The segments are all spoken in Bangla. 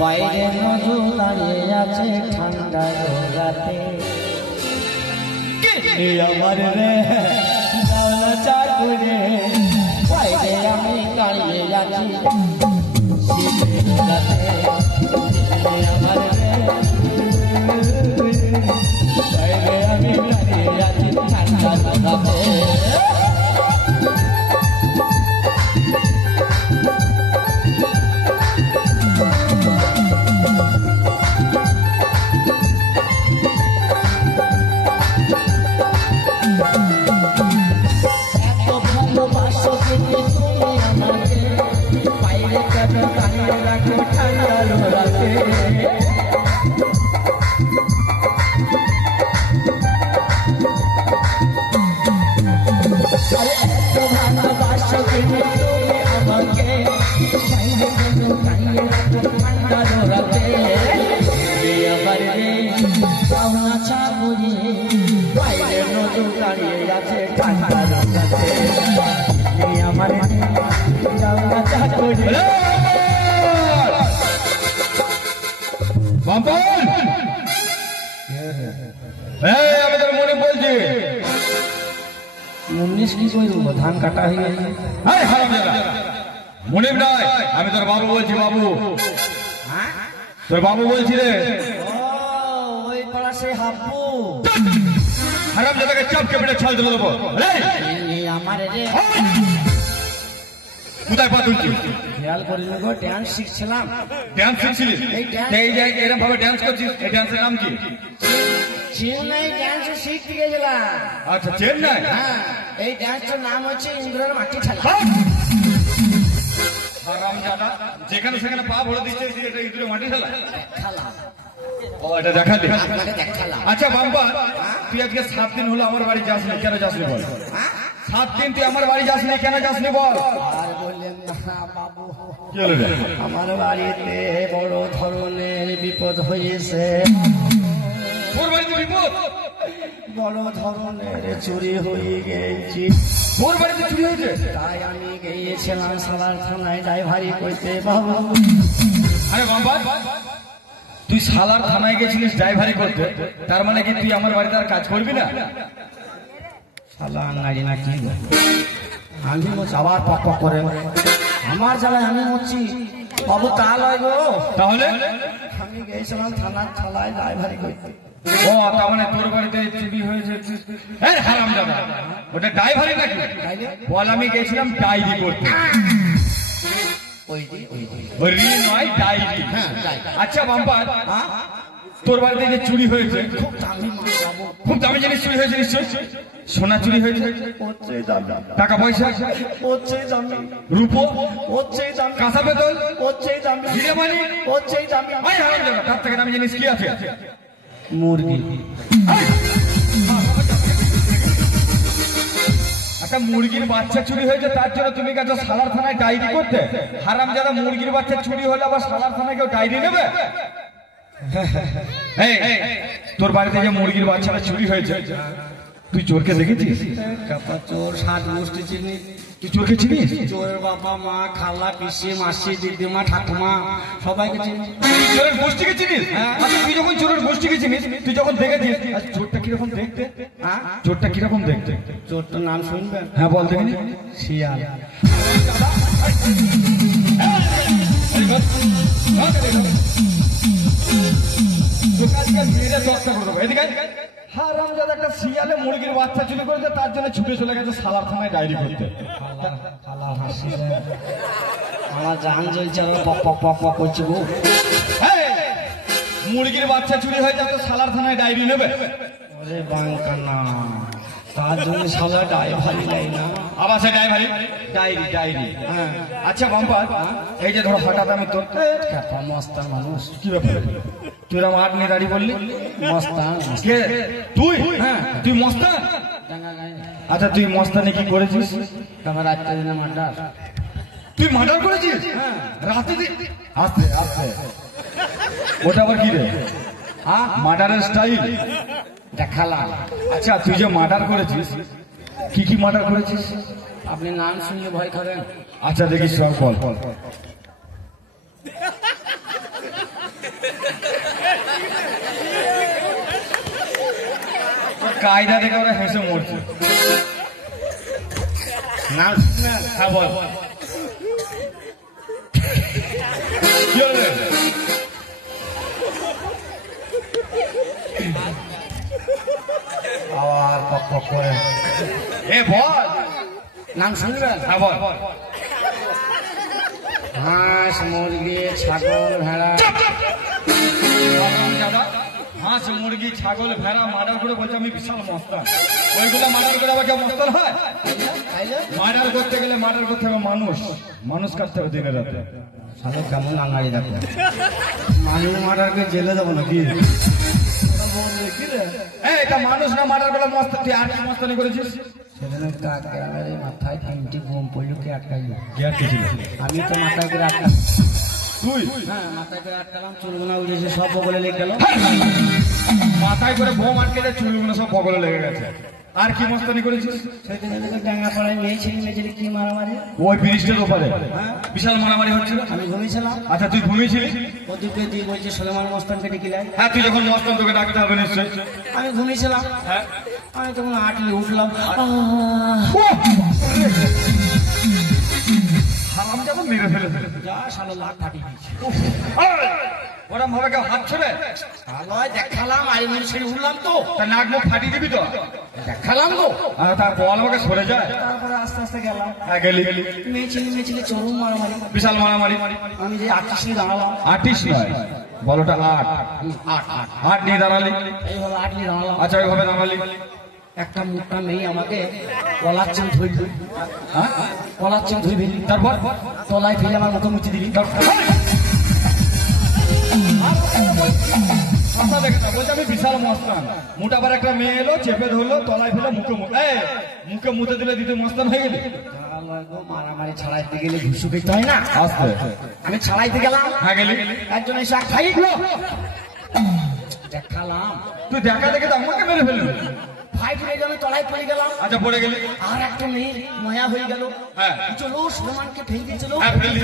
বাইরে নজর দাঁড়িয়ে আছে ঠান্ডা রাতে আমার রে চা করে বাইরে আমি দাঁড়িয়ে আছি আমার রে বাইরে আমি দাঁড়িয়ে আছি ঠান্ডা রাতে ধান কাটা হয়ে গেছে মুনিব নাই আমি তোর বাবু বলছি বাবু তোর বাবু বলছি রে ওই পাড়া সে হাব্বু হারাম দাদাকে চাপকে পেটে ছাল দিলে দেবো আমার রে কোথায় পা তুলছি খেয়াল করিনি গো ড্যান্স শিখছিলাম ড্যান্স শিখছিলিস এই যে এরকম ভাবে ড্যান্স করছিস এই ড্যান্সের নাম কি চেন্নাই ড্যান্স শিখতে গেছিলাম আচ্ছা চেন্নাই হ্যাঁ এই ড্যান্সটার নাম হচ্ছে ইন্দ্রের মাটি খেলা হারাম দাদা যেখানে সেখানে পা ভরে দিচ্ছে এটা ইঁদুরের মাটি খেলা খেলা ও এটা দেখা দে খেলা আচ্ছা বাম্পা তুই আজকে 7 দিন হলো আমার বাড়ি যাসনি কেন যাসনি বল 7 দিন তুই আমার বাড়ি যাসনি কেন যাসনি বল আর বললেন না বাবু কি হলো রে আমার বাড়িতে বড় ধরনের বিপদ হয়েছে তোর বাড়িতে বিপদ বড় ধরনের চুরি হয়ে গেছি তোর বাড়িতে চুরি হয়েছে তাই আমি গিয়েছিলাম সালার থানায় ড্রাইভারি করতে বাবু আরে বাবা তুই সালার থানায় গেছিলিস ড্রাইভারি করতে তার মানে কি তুই আমার বাড়িতে আর কাজ করবি না শালা নারী না কি আমি আবার পক পক করে আমার জ্বালায় আমি মরছি বাবু তা লয় গো তাহলে আমি গিয়েছিলাম থানায় ড্রাইভারি করতে ও তার মানে তোর বাড়িতে চুরি হয়েছে এই হারামজাদা ওটা ড্রাইভারি নাকি বল আমি গেছিলাম ডায়েরি করতে ওই রি নয় ডায়েরি আচ্ছা বাম্পা তোর বাড়িতে যে চুরি হয়েছে খুব দামি জিনিস চুরি হয়েছে নিশ্চয় সোনা চুরি হয়েছে টাকা পয়সা রূপো কাঁচা পেতল হিরে মানি তার থেকে দামি জিনিস কি আছে মুরগি একটা মুরগির বাচ্চা চুরি হয়েছে তার জন্য তুমি গেছো সালার থানায় ডায়েরি করতে হারামজাদা মুরগির বাচ্চা চুরি হলে আবার সালার থানায় কেউ ডায়েরি নেবে তোর বাড়িতে যে মুরগির বাচ্চাটা চুরি হয়েছে তুই চোরকে দেখেছিস চোর 7 গোষ্ঠী চিনি তুই চোরকে চিনিস চোরের বাবা মা খালা পিসি মাসি দিদিমা ঠাকুমা সবাইকে চিনি চোরের গোষ্ঠীকে চিনিস তুই যখন চোরের গোষ্ঠীকে চিনিস তুই যখন দেখেছিস চোরটা কিরকম দেখতে চোরটা কিরকম দেখতে চোরটার নাম শুনবেন হ্যাঁ বল দেখিনি শিয়াল হারামজাদা একটা শিয়ালে মুরগির বাচ্চা চুরি করেছে তার জন্য ছুটে চলে গেছে সালার থানায় ডায়েরি করতে আমার জান জ্বলছে আর পক পক পক পক করছে গো মুরগির বাচ্চা চুরি হয়ে যাবে সালার থানায় ডায়েরি নেবে ওরে বাঙ্কানা তার জন্য সালা ড্রাইভারি লাই না আবার সে ডায়েরি ডায়েরি হ্যাঁ আচ্ছা বাম্পা এই যে ধরো হঠাৎ আমি তোর মস্তান মানুষ কি ব্যাপার তুই রাম আট নিয়ে দাঁড়িয়ে বললি মস্তান কে তুই হ্যাঁ তুই মস্তান আচ্ছা তুই মস্তানে কি করেছিস আমার রাত্রে দিনে মার্ডার তুই মার্ডার করেছিস রাতে আস্তে আস্তে ওটা আবার কি রে মার্ডারের স্টাইল দেখালাম আচ্ছা তুই যে মার্ডার করেছিস কি কি মার্ডার করেছিস আপনি নাম শুনলে ভয় খাবেন। আচ্ছা দেখি সব বল। কায়দা দেখে ওরা হেসে মরছে। নাম শুনবেন? হ্যাঁ বল। কি হলো? আবার পক পক করে। এ বল। নাম শুনবেন? হ্যাঁ বল। হাঁস, মুরগি, ছাগল, ভেড়া। হাঁস, মুরগি, ছাগল, ভেড়া মার্ডার করে বলছে আমি বিশাল মস্তান। ওইগুলো মার্ডার করে আবার কেউ মস্তান হয়? মার্ডার করতে গেলে মার্ডার করতে হবে মানুষ, মানুষ কাটতে হবে দিনে রাতে। সালো কেমন আঙাড়ি দেখো। মানুষ মার্ডারকে জেলে দেবো নাকি? এটা মানুষ না মার্ডার করে মস্তান। তুই আর কি মস্তানি করেছিস? সেদিন গ্রামের মাথায় 3টি বোম পড়লো, কে আটকাইলো? ছিল আমি তো মাথায় করে আটকালাম। তুই? হ্যাঁ, মাথায় করে আটকালাম, চুলগুনা উঠেছে, সব বগলে লেগে গেল। মাথায় করে বোম আটকে যায়, চুলগুলো সব বগলে লেগে গেছে। আর কি মস্তানি করেছিস? সেদিন ডাঙ্গা পাড়ায় মেয়ে ছেলে কি মারামারি। ওই ব্রিজটার ওপারে বিশাল মারামারি হচ্ছিল। আমি ঘুমিয়েছিলাম। আচ্ছা তুই ঘুমিয়েছিলি? ওদিকে দিয়ে বলছে সলেমান মস্তানকে ডেকে লাই। হ্যাঁ তুই যখন মস্তান তোকে ডাকতে হবে নিশ্চয়। আমি ঘুমিয়েছিলাম। হ্যাঁ আমি তখন আটলে উঠলাম। হারাম যাবো মেরে ফেলেছে। যা শালো লাখ ফাটিয়ে দিয়েছে। ওরম ভাবে কেউ হাত ছেড়ে? শালোয় দেখালাম, আড়ি মেরে ছেড়ে উঠলাম তো। তার নাক মুখ ফাটিয়ে দিবি তো? দেখালাম তো। তার বল আমাকে সরে যায়। তারপরে আস্তে আস্তে গেলাম। হ্যাঁ গেলি। মেয়ে ছেলে চরম মারামারি। বিশাল মারামারি। আমি যে আর্টিস্ট দাঁড়ালাম। আর্টিস্ট নয়, বলটা আট। আট নিয়ে দাঁড়ালি। এইভাবে আট নিয়ে দাঁড়ালাম। আচ্ছা ওইভাবে দাঁড়ালি। একটা মুখটা মেয়ে আমাকে কলার চান ধরল। হ্যাঁ কলার চান ধরবি। তারপর তলায় ফেলে আমার মুখে মুছে দিবি। কথা দেখে না, বলছে আমি বিশাল মস্তান। মোটাবার একটা মেয়ে এলো, চেপে ধরলো, তলায় ফেলে মুখে মুখে মুতে দিলে দিতে মস্তান হয়ে গেলি। মারামারি ছাড়াইতে গেলে ঘুষু খেতে হয় না? আস্তে আমি ছাড়াইতে গেলাম। হ্যাঁ গেলি। একজন এসে খাই দেখালাম। তুই দেখা দেখে তো আমাকে মেরে ফেলবি। ভাই ফিরে আমি তলায় পড়ে গেলাম। আচ্ছা পড়ে গেলি। আর একটা মেয়ে নয়া হয়ে গেল। হ্যাঁ চলো সলমানকে ফেল দিয়েছিল। হ্যাঁ ফেললি।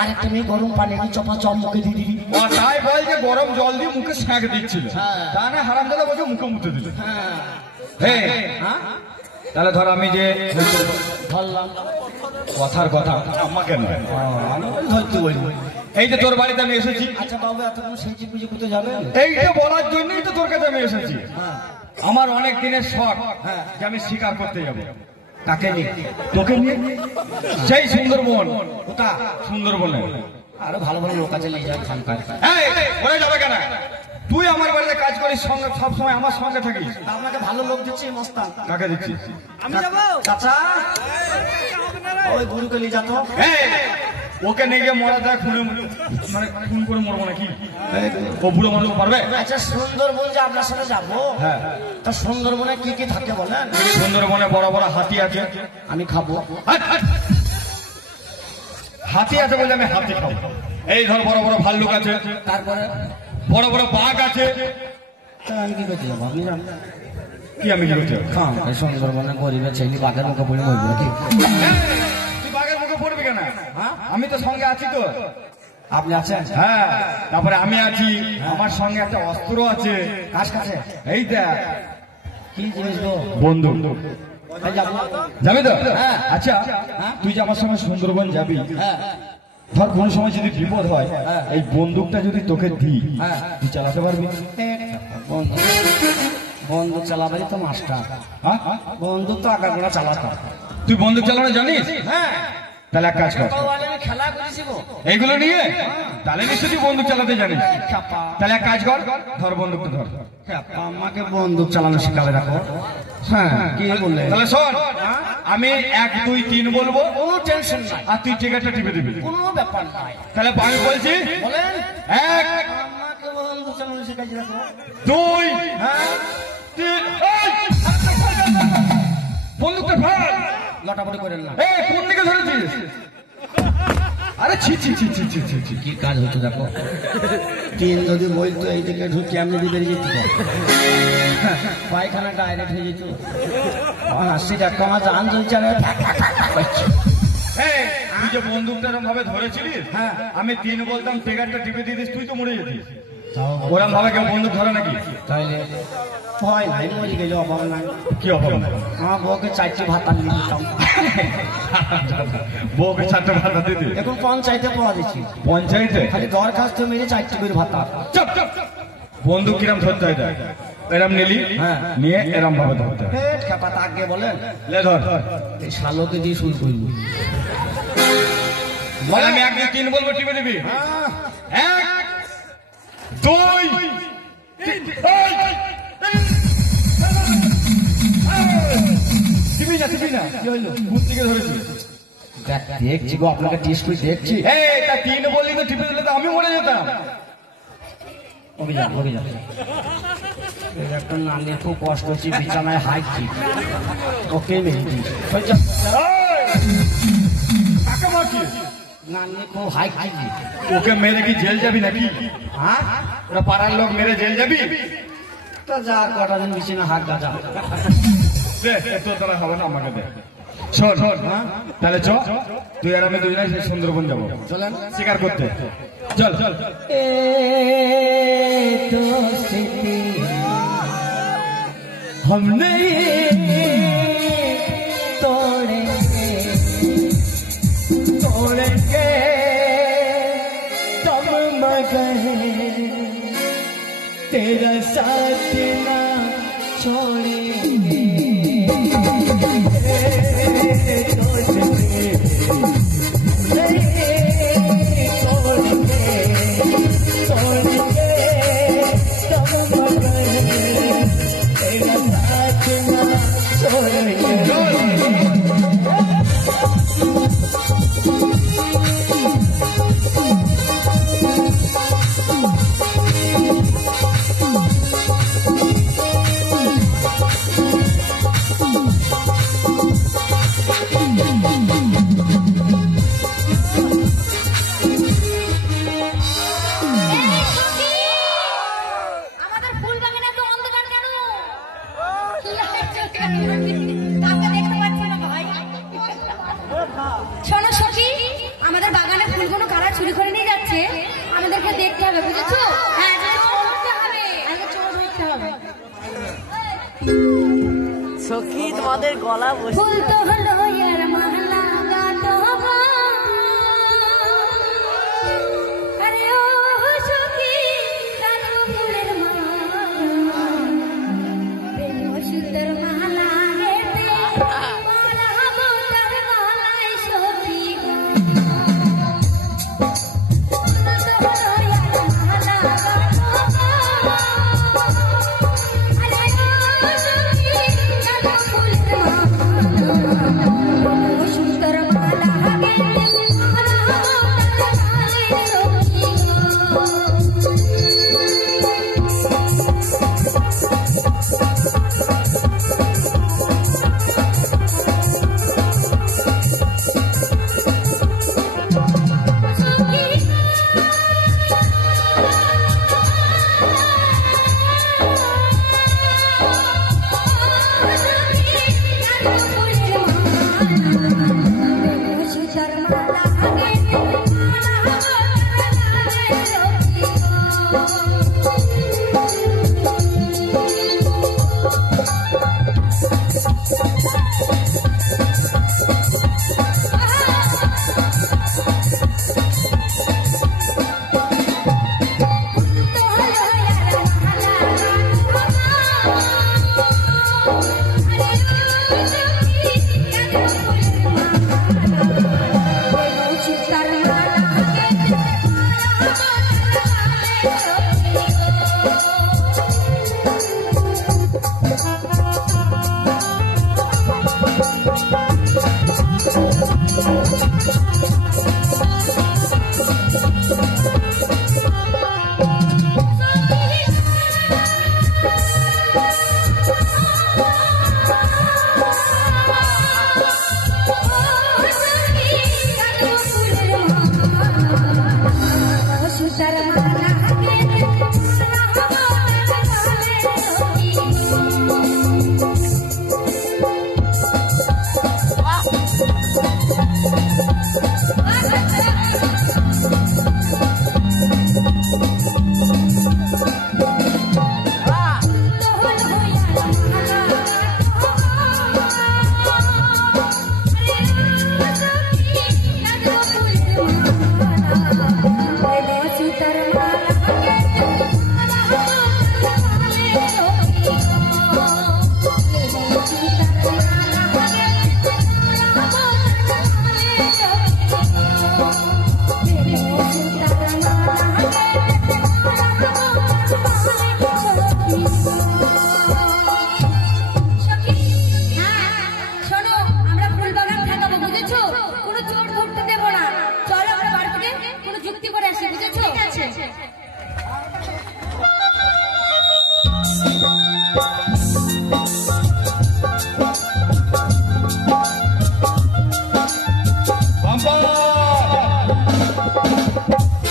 আর একটা মেয়ে গরম পানি চপা চপ মুখে দিয়ে দিবি। ও তাই বল যে গরম জল দিয়ে মুখে ছ্যাঁক দিচ্ছিল। হ্যাঁ। তা না হারামজাদা বলছে মুখে মুতে দিল। হ্যাঁ হ্যাঁ তাহলে ধর আমি যে ধরলাম। কথার কথা আমাকে নয়, আমি ধরতে বলি। এই যে তোর বাড়িতে আমি এসেছি। আচ্ছা বাবু এতক্ষণ সেজি পুজো করতে যাবে? এইটা বলার জন্যই তো তোর কাছে আমি এসেছি। হ্যাঁ। আমার অনেক দিনের শখ হ্যাঁ। যে আমি শিকার করতে যাবো। কাকে নিয়ে? তোকে নিয়ে। সেই সুন্দরবন। কোথা? সুন্দরবনে। আরো ভালো ভালো লোক আছে নিয়ে যাবে খানকার। ওরা যাবে কেন? তুই আমার বাড়িতে কাজ করিস, সঙ্গে সবসময় আমার সঙ্গে থাকিস। আমাকে ভালো লোক দিচ্ছে মস্তান। কাকে দিচ্ছিস? আমি যাবো। চাচা ওই গুরুকে নিয়ে যাতো। ওকে নিয়ে গিয়ে মরা দেয় খুনে, মানে খুন করে মরবো নাকি? ও বুড়ো মানুষ পারবে? আচ্ছা সুন্দরবন যে আপনার সাথে যাবো। হ্যাঁ। তা সুন্দরবনে কি কি থাকে বলেন? সুন্দরবনে বড় বড় হাতি আছে। আমি খাবো। হাতি আছে বলে আমি হাতি খাবো। এই ধর বড় বড় ভাল্লুক আছে। তারপরে বড় বড় বাঘ আছে। তা আমি কি করতে যাবো? আপনি জান কি আমি কি করতে হবে? খাম এই সুন্দরবনে গরিবের ছেলে বাঘের মুখে পড়ে মরবো নাকি? তুই বাঘের মুখে পড়বি কেন? আমি তো সঙ্গে আছি তো। আপনি আছেন? হ্যাঁ তারপরে আমি আছি, আমার সঙ্গে একটা অস্ত্র আছে। কাজ কাছে এই দেখ কি জিনিস গো? বন্দুক। তাই যাবো। যাবি তো? হ্যাঁ। আচ্ছা তুই যে আমার সঙ্গে সুন্দরবন যাবি, হ্যাঁ ধর কোনো সময় যদি বিপদ হয়, হ্যাঁ। এই বন্দুকটা যদি তোকে দিই, হ্যাঁ। তুই চালাতে পারবি? বন্দুক চালাবে তো মাস্টার। হ্যাঁ? বন্দুক তো আকার গোড়া চালাতাম। তুই বন্দুক চালানো জানিস? হ্যাঁ তাহলে এক কাজ কর, আমি খেলা করেছি গো। এইগুলো নিয়ে তাহলে নিশ্চয়ই তুই বন্দুক চালাতে জানিস। খ্যাপা। তাহলে এক কাজ কর, ধর বন্দুকটা ধর। খ্যাপা, আমাকে বন্দুক চালানো শিখাবে দেখো। হ্যাঁ কি বললে? তাহলে শোন, আমি 1 2 3 বলবো, কোনো টেনশন নাই, আর তুই টিকেটটা টিপে দিবি। কোনো ব্যাপার নাই। তাহলে আমি বলছি বলেন। 1 আমাকে বন্দুক চালানো শিখাইছি দেখো। 2 হ্যাঁ 3 বন্দুকটা ফেল। লটাপটি করেন না। কোন দিকে ধরেছিস? আরে ছি ছি ছি ছি ছি ছি ছি কি কাজ হচ্ছে দেখো, তিন যদি বলতো এইদিকে ঢুকে আমি যদি বেরিয়ে যেত, পায়খানা ডাইরেক্ট হয়ে যেত। সেটা তোমার জান চলছে এই, তুই যে বন্দুকটা এরকম ভাবে ধরেছিলিস, হ্যাঁ। আমি 3 বলতাম ট্রিগারটা টিপে দিয়ে দিস, তুই তো মরে যেতিস। তাও ওরম ভাবে কেউ বন্দুক ধরে নাকি? তাইলে ভয় নাই, মরে গেলে অভাব নাই। কি অভাব নাই? আমার বউকে 4টি ভাতা নিয়ে দিতাম। বউকে 4টা ভাতা দিতে? এখন পঞ্চায়েতে পাওয়া দিচ্ছি, পঞ্চায়েতে খালি দরখাস্ত মেরে 4টি করে ভাতা। Chop chop. বন্দুক কিরম ধরতে হয়? দেখ, এরম নিলি, হ্যাঁ। নিয়ে এরম ভাবে ধরতে হয়। পেট খাপা তাকে বলেন, লে ধর। এই শালোকে দিয়ে শুরু করবো। বল, আমি 1 2 3 বলবো, টিপে দিবি। 1 2 3। টিপি না, টিপি না। কি হইলো? ভূত থেকে ধরেছি। দেখছি গো, আপনাকে টেস্ট করে দেখছি। এই, তা 3 বললি তো টিপে দিলে তো আমি মরে যেতাম। অভিযান অভিযান একটা নামের খুব কষ্ট হচ্ছে, বিছানায় হাইছি, ওকে মেরেছি। কাকে মারছিস? নানিয়ে খুব হাইছি। ওকে মেরে কি জেল যাবি নাকি? হ্যাঁ, ওরা পাড়ার লোক মেরে জেল যাবি? তো যা কটা দিন বিছানা হাত গাজা। দে, তোর দ্বারা হবে না, আমাকে দে। শোন, হ্যাঁ, তাহলে চ, তুই আর আমি দুজনে সেই সুন্দরবন যাবো চলেন। শিকার করতে। চল চল। এ তো স্মৃতি हमने तोड़ेंगे तब मगर तेरा साथ ना छोड़ेंगे। শোনো সখী, আমাদের বাগানে ফুলগুলো কারা চুরি করে নিয়ে যাচ্ছে, আমাদেরকে দেখতে হবে, বুঝেছো? হ্যাঁ, আগে চোর ধরতে হবে। সখী তোমাদের গলা বসে ফুল তো হলো ইয়ার মালা গাতো গো, আরে ও সখী কালো ফুলের মালা, প্রেম সুন্দর মালা হেতে মালা বোতার মালায় সখী গো। ফুল তো হলো ইয়ার মালা গাতো গো, আরে ও সখী কালো ফুলের মালা।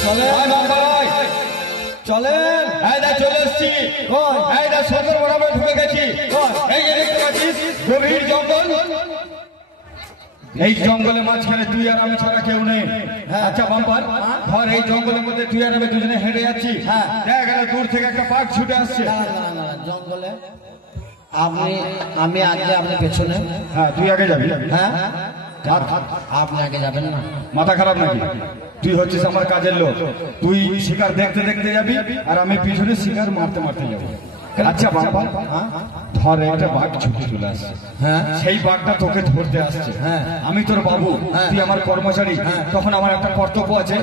চলেন ভাই বাম্পার ভাই চলেন। এই দেখ চলে এসছি। এই দেখ সুন্দর বরাবর ঢুকে গেছি। এই যে দেখতে পাচ্ছিস গভীর জঙ্গল, এই জঙ্গলের মাঝখানে তুই আর আমি ছাড়া কেউ নেই। আচ্ছা বাম্পার ধর এই জঙ্গলের মধ্যে তুই আর আমি দুজনে হেঁটে যাচ্ছি, দেখা গেল দূর থেকে একটা বাঘ ছুটে আসছে। জঙ্গলে আমি আগে, আপনি পেছনে। হ্যাঁ তুই আগে যাবি। হ্যাঁ আপনি আগে যাবেন না? মাথা খারাপ নাকি? তুই হচ্ছিস আমার কাজের লোক, তুই শিকার দেখতে দেখতে যাবি আর আমি পিছনে শিকার মারতে মারতে যাবো। আচ্ছা বাবা ধর একটা বাঘ ছুটে চলে আসছে, সেই বাঘটা তোকে ধরতে আসছে। আমি তোর বাবু, তুই আমার কর্মচারী, তখন আমার একটা কর্তব্য আছে।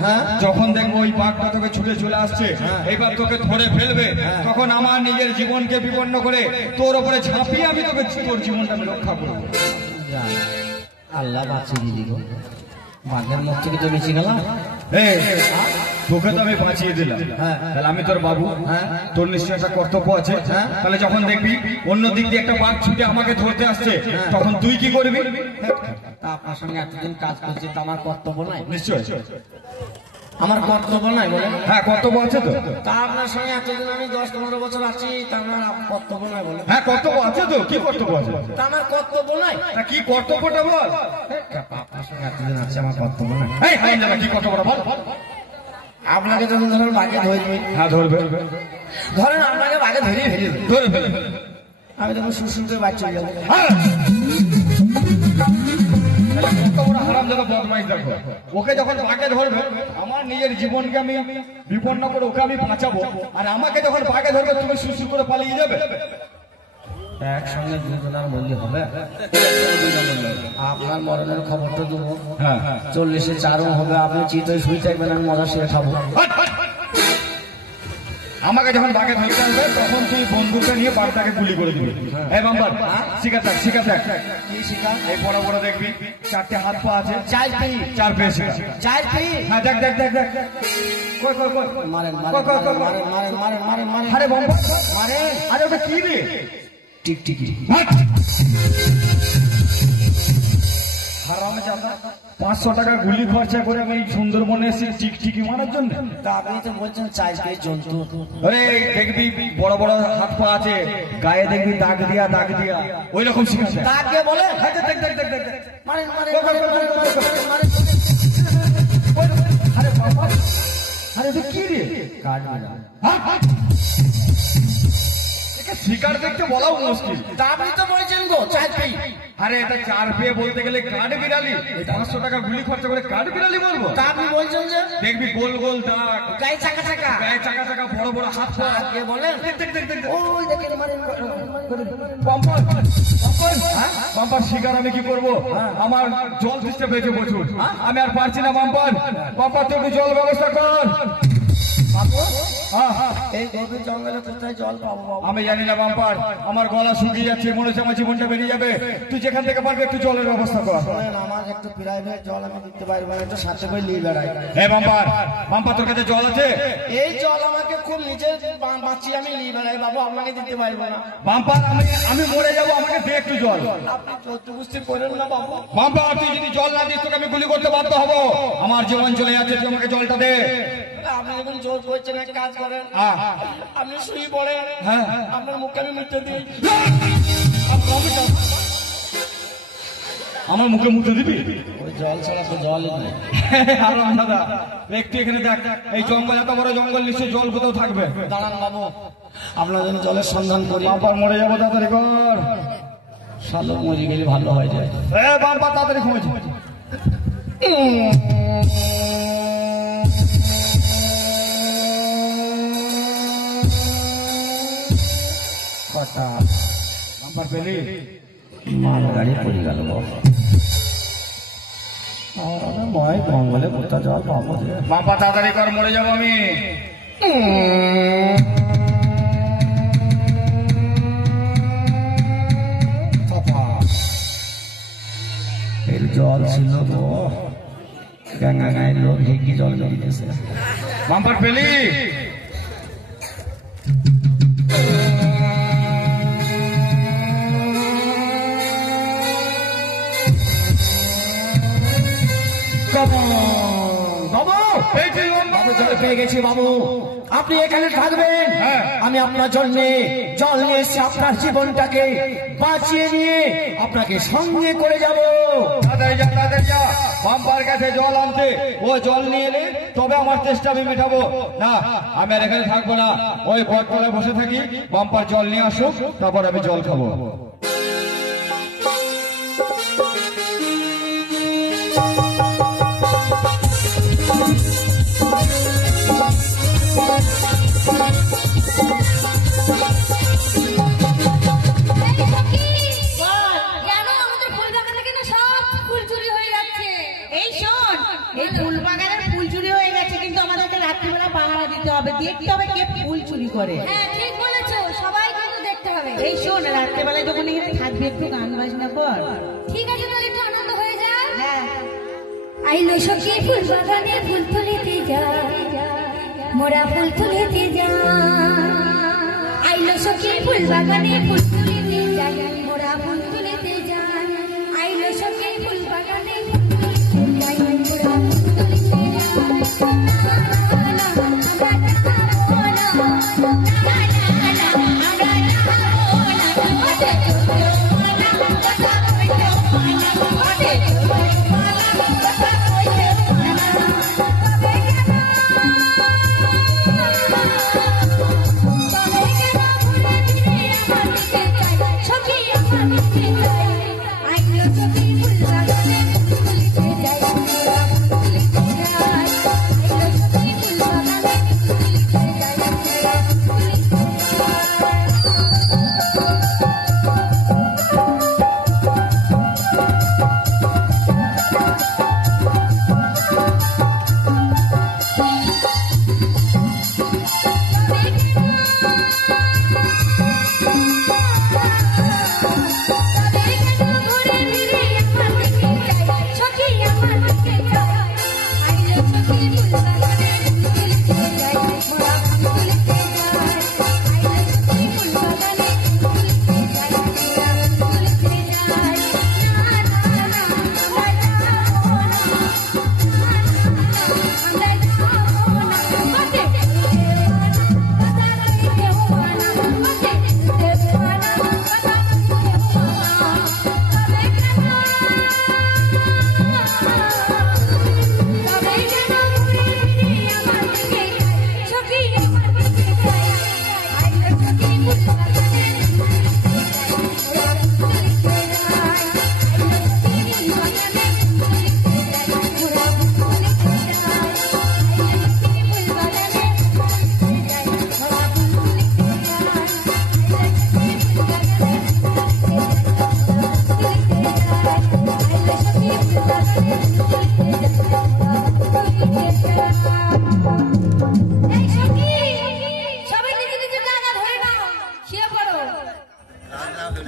যখন দেখবো ওই বাঘটা তোকে ছুটে চলে আসছে, এবার তোকে ধরে ফেলবে, তখন আমার নিজের জীবনকে বিপন্ন করে তোর ওপরে ঝাঁপিয়ে আমি তোকে তোর জীবনটা আমি রক্ষা করবো। আল্লাহ বাঁচিয়ে দিলি গো, বাঘের মুখ থেকে তো বেঁচে গেলাম। তোকে তো আমি বাঁচিয়ে দিলাম, তাহলে আমি তোর বাবু, তোর নিশ্চয় একটা কর্তব্য আছে। তাহলে যখন দেখবি অন্য দিক দিয়ে একটা বাঘ ছুটে আমাকে ধরতে আসছে, তখন তুই কি করবি? আপনার সঙ্গে এতদিন কাজ করছি, তো আমার কর্তব্য নাই? নিশ্চয় আমার কর্তব্য নাই বলে? হ্যাঁ কর্তব্য আছে তো। তা আপনার সঙ্গে এতদিন আমি 10-15 বছর আছি, তা আমার কর্তব্য নাই বলে? হ্যাঁ কর্তব্য আছে তো। কি কর্তব্য আছে? তা আমার কর্তব্য নাই? তা কি কর্তব্যটা বল। আপনার সঙ্গে এতদিন আছি, আমার কর্তব্য নাই? এই হারামজাদা, কি কর্তব্যটা বল। আপনাকে যখন ধরেন বাঘে ধরবে, হ্যাঁ ধরবে, ধরেন আপনাকে বাঘে ধরিয়ে ফেলবে, ধরে ফেলে আমি তখন সুসুর করে বাচ্চা যাবো। হারামজাদা বদমাইশ দেখো, ওকে যখন বাঘে ধরবে আমার নিজের জীবনকে আমি বিপন্ন করে ওকে আমি বাঁচাবো, আর আমাকে যখন বাঘে ধরবে তুমি সুসু করে পালিয়ে যাবে। একসঙ্গে দুজনের মূল্য হবে। আপনার মরণের খবরটা দেবো, 40-এ 4 হবে, আপনি চিতই শুই থাকবেন, আমি মজা শুয়ে খাবো। আমাকে যখন বাঘে ধরতে আসবে তখন তুই বন্দুকটা নিয়ে বাঘটাকে গুলি করে দিবি। এই বাম্বার শিকার থাক, শিকার থাক। কি শিকার? এই বড় বড় দেখবি 4টে হাত পা আছে, 4 পেয়ে 4 পেয়ে শিকার। 4 পেয়ে? হ্যাঁ দেখ দেখ দেখ দেখ, কই কই কই মারেন কই কই কই মারেন মারেন মারেন মারেন মারেন। আরে বাম্বার মারেন। আরে ওটা কি রে? টিকটিকি। হারামজাদা 500 টাকা গুলি খরচা করে আমি সুন্দরবনে এসে টিকটিকি মারার জন্য? তা আপনি তো বলছেন 4 পেয়ে জন্তু। আরে দেখবি বড় বড় হাত পা আছে, গায়ে দেখবি দাগ দিয়া দাগ দিয়া, ওই রকম শিকার। তাকে বলে দেখ দেখ দেখ দেখ দেখ। মারেন মারেন মারেন মারেন মারেন মারেন। আরে বাবা, আরে এটা কি রে? কাঠবিড়াল। শিকার দেখতে বলাও মুশকিল। তা আপনি তো বলছেন গো 4 পেয়ে। আরে এটা 4 পেয়ে বলতে গেলে কাঠ বিড়ালি, 500 টাকা গুলি খরচা করে কাঠ বিড়ালি বলবো? তা আপনি বলছেন যে দেখবি গোল গোল দাগ, গায়ে চাকা চাকা, গায়ে চাকা চাকা, বড় বড় হাত পা। তাকে বলেন। দেখ দেখ দেখ দেখ। ওই দেখেন মারেন। বাম্পার বাম্পার শিকার আমি কি করবো? আমার জল দিতে পেয়েছে প্রচুর, আমি আর পারছি না। বাম্পার বাম্পার তুই একটু জল ব্যবস্থা কর। এই গভীর জঙ্গলে কোথায় জল পাবো বাবু? আমি জানি না বাম্পার, আমার গলা শুকিয়ে যাচ্ছে, মনে হচ্ছে আমার জীবনটা বেরিয়ে যাবে। তুই যেখান থেকে পারবি একটু জলের ব্যবস্থা কর। শোনেন, আমার একটু প্রাইভেট জল আমি দিতে পারবো না, একটু সাথে করে নিয়ে বেড়াই। হ্যাঁ বাম্পার, বাম্পার তোর কাছে জল আছে? এই জল আমাকে খুব নিচে বাঁচিয়ে আমি নিয়ে বেড়াই বাবু, আপনাকে দিতে পারবো না। বাম্পার আমি মরে যাবো, আমাকে দে একটু জল। আপনি চতুর্বুষ্টি করেন না বাবু। বাম্পার তুই যদি জল না দিস তোকে আমি গুলি করতে বাধ্য হবো। আমার জীবন চলে যাচ্ছে, তুই আমাকে জলটা দে। আপনি যখন জোর করছেন এক কাজ করেন, আপনি শুয়ে পড়েন, আপনার মুখে আমি মুখে দিই। আমার মুখে মুখে দিবি? ওই জল ছাড়া তো জলই নেই। দাদা একটু এখানে দেখ, এই জঙ্গল এত বড় জঙ্গল, নিশ্চয়ই জল কোথাও থাকবে। দাঁড়ান বাবু, আপনার জন্য জলের সন্ধান করি। বাম্পার মরে যাবো, তাড়াতাড়ি কর। শালো মরে গেলে ভালো হয়ে যায়। বাম্পার তাড়াতাড়ি ঘুমেছে। বাম্পার পেলি? মাল গাড়ি পড়ে গেল ভয়, জঙ্গলে কোথা জল পাবো? বাম্পার তাড়াতাড়ি কর, মরে যাবো আমি। এর জল ছিল গো, গঙ্গা গায়ের লোক হেঁকি জল দিতেছে। বাম্পার পেলি? বাবু এই যে বাবু জল পেয়ে গেছি বাবু, আপনি এখানে থাকবেন। হ্যাঁ। আমি আপনার জন্য জল নিয়ে এসে আপনার জীবনটাকে বাঁচিয়ে নিয়ে আপনাকে সঙ্গে করে যাব। তাড়াতাড়ি যা, তাড়াতাড়ি যা, পাম্পার কাছে জল আনতে। ও জল নিয়ে এলে তবে আমার চেষ্টা আমি মেটাবো। না, আমি আর এখানে থাকবো না, ওই বটতলায় বসে থাকি, পাম্পার জল নিয়ে আসুক, তারপর আমি জল খাবো। জানো আমাদের ফুল বাগান থেকে না সব ফুল চুরি হয়ে যাচ্ছে। এই শোন, এই ফুল বাগানের ফুল চুরি হয়ে গেছে, কিন্তু আমাদেরকে রাত্রিবেলা পাহারা দিতে হবে, দেখতে হবে কে ফুল চুরি করে। হ্যাঁ ঠিক বলেছো, সবাই কিন্তু দেখতে হবে। এই শোন, রাত্রিবেলা যখন এখানে থাকবি একটু গান বাজনা কর। ঠিক আছে, তাহলে একটু আনন্দ হয়ে যায়। হ্যাঁ, আইলো সখী ফুল বাগানে ফুল তুলিতে যায়, মোরা ফুল তুলিতে যায়। আইলো সখী ফুল বাগানে ফুল তুলিতে যায়, মোরা ফুল তুলিতে যায়। আইলো সখী ফুল বাগানে ফুল তুলিতে যায়, মোরা ফুল তুলিতে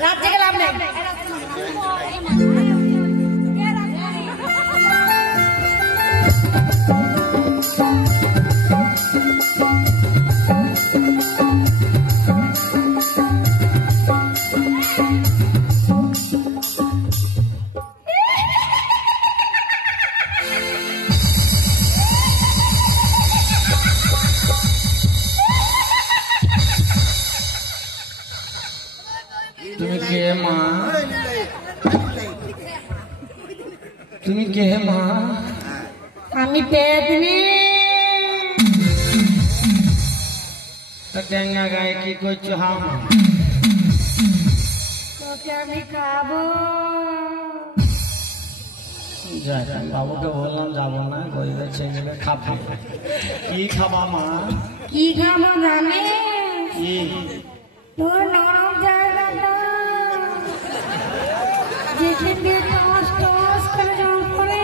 রাত জেগে লাভ নেই। তুমি কে মা? তুমি কে মা? আমি পেতনি। তো টেঙ্গা গায়ে কি করছো? হাম তোকে আমি খাবো। বাবুকে বললাম যাবো না, গরিবের ছেলে খাবে। কি খাবা মা? কি খাবো জানে? কি? তোর নরম জায়গাটা যেখান দিয়ে টস টস করে জল পড়ে।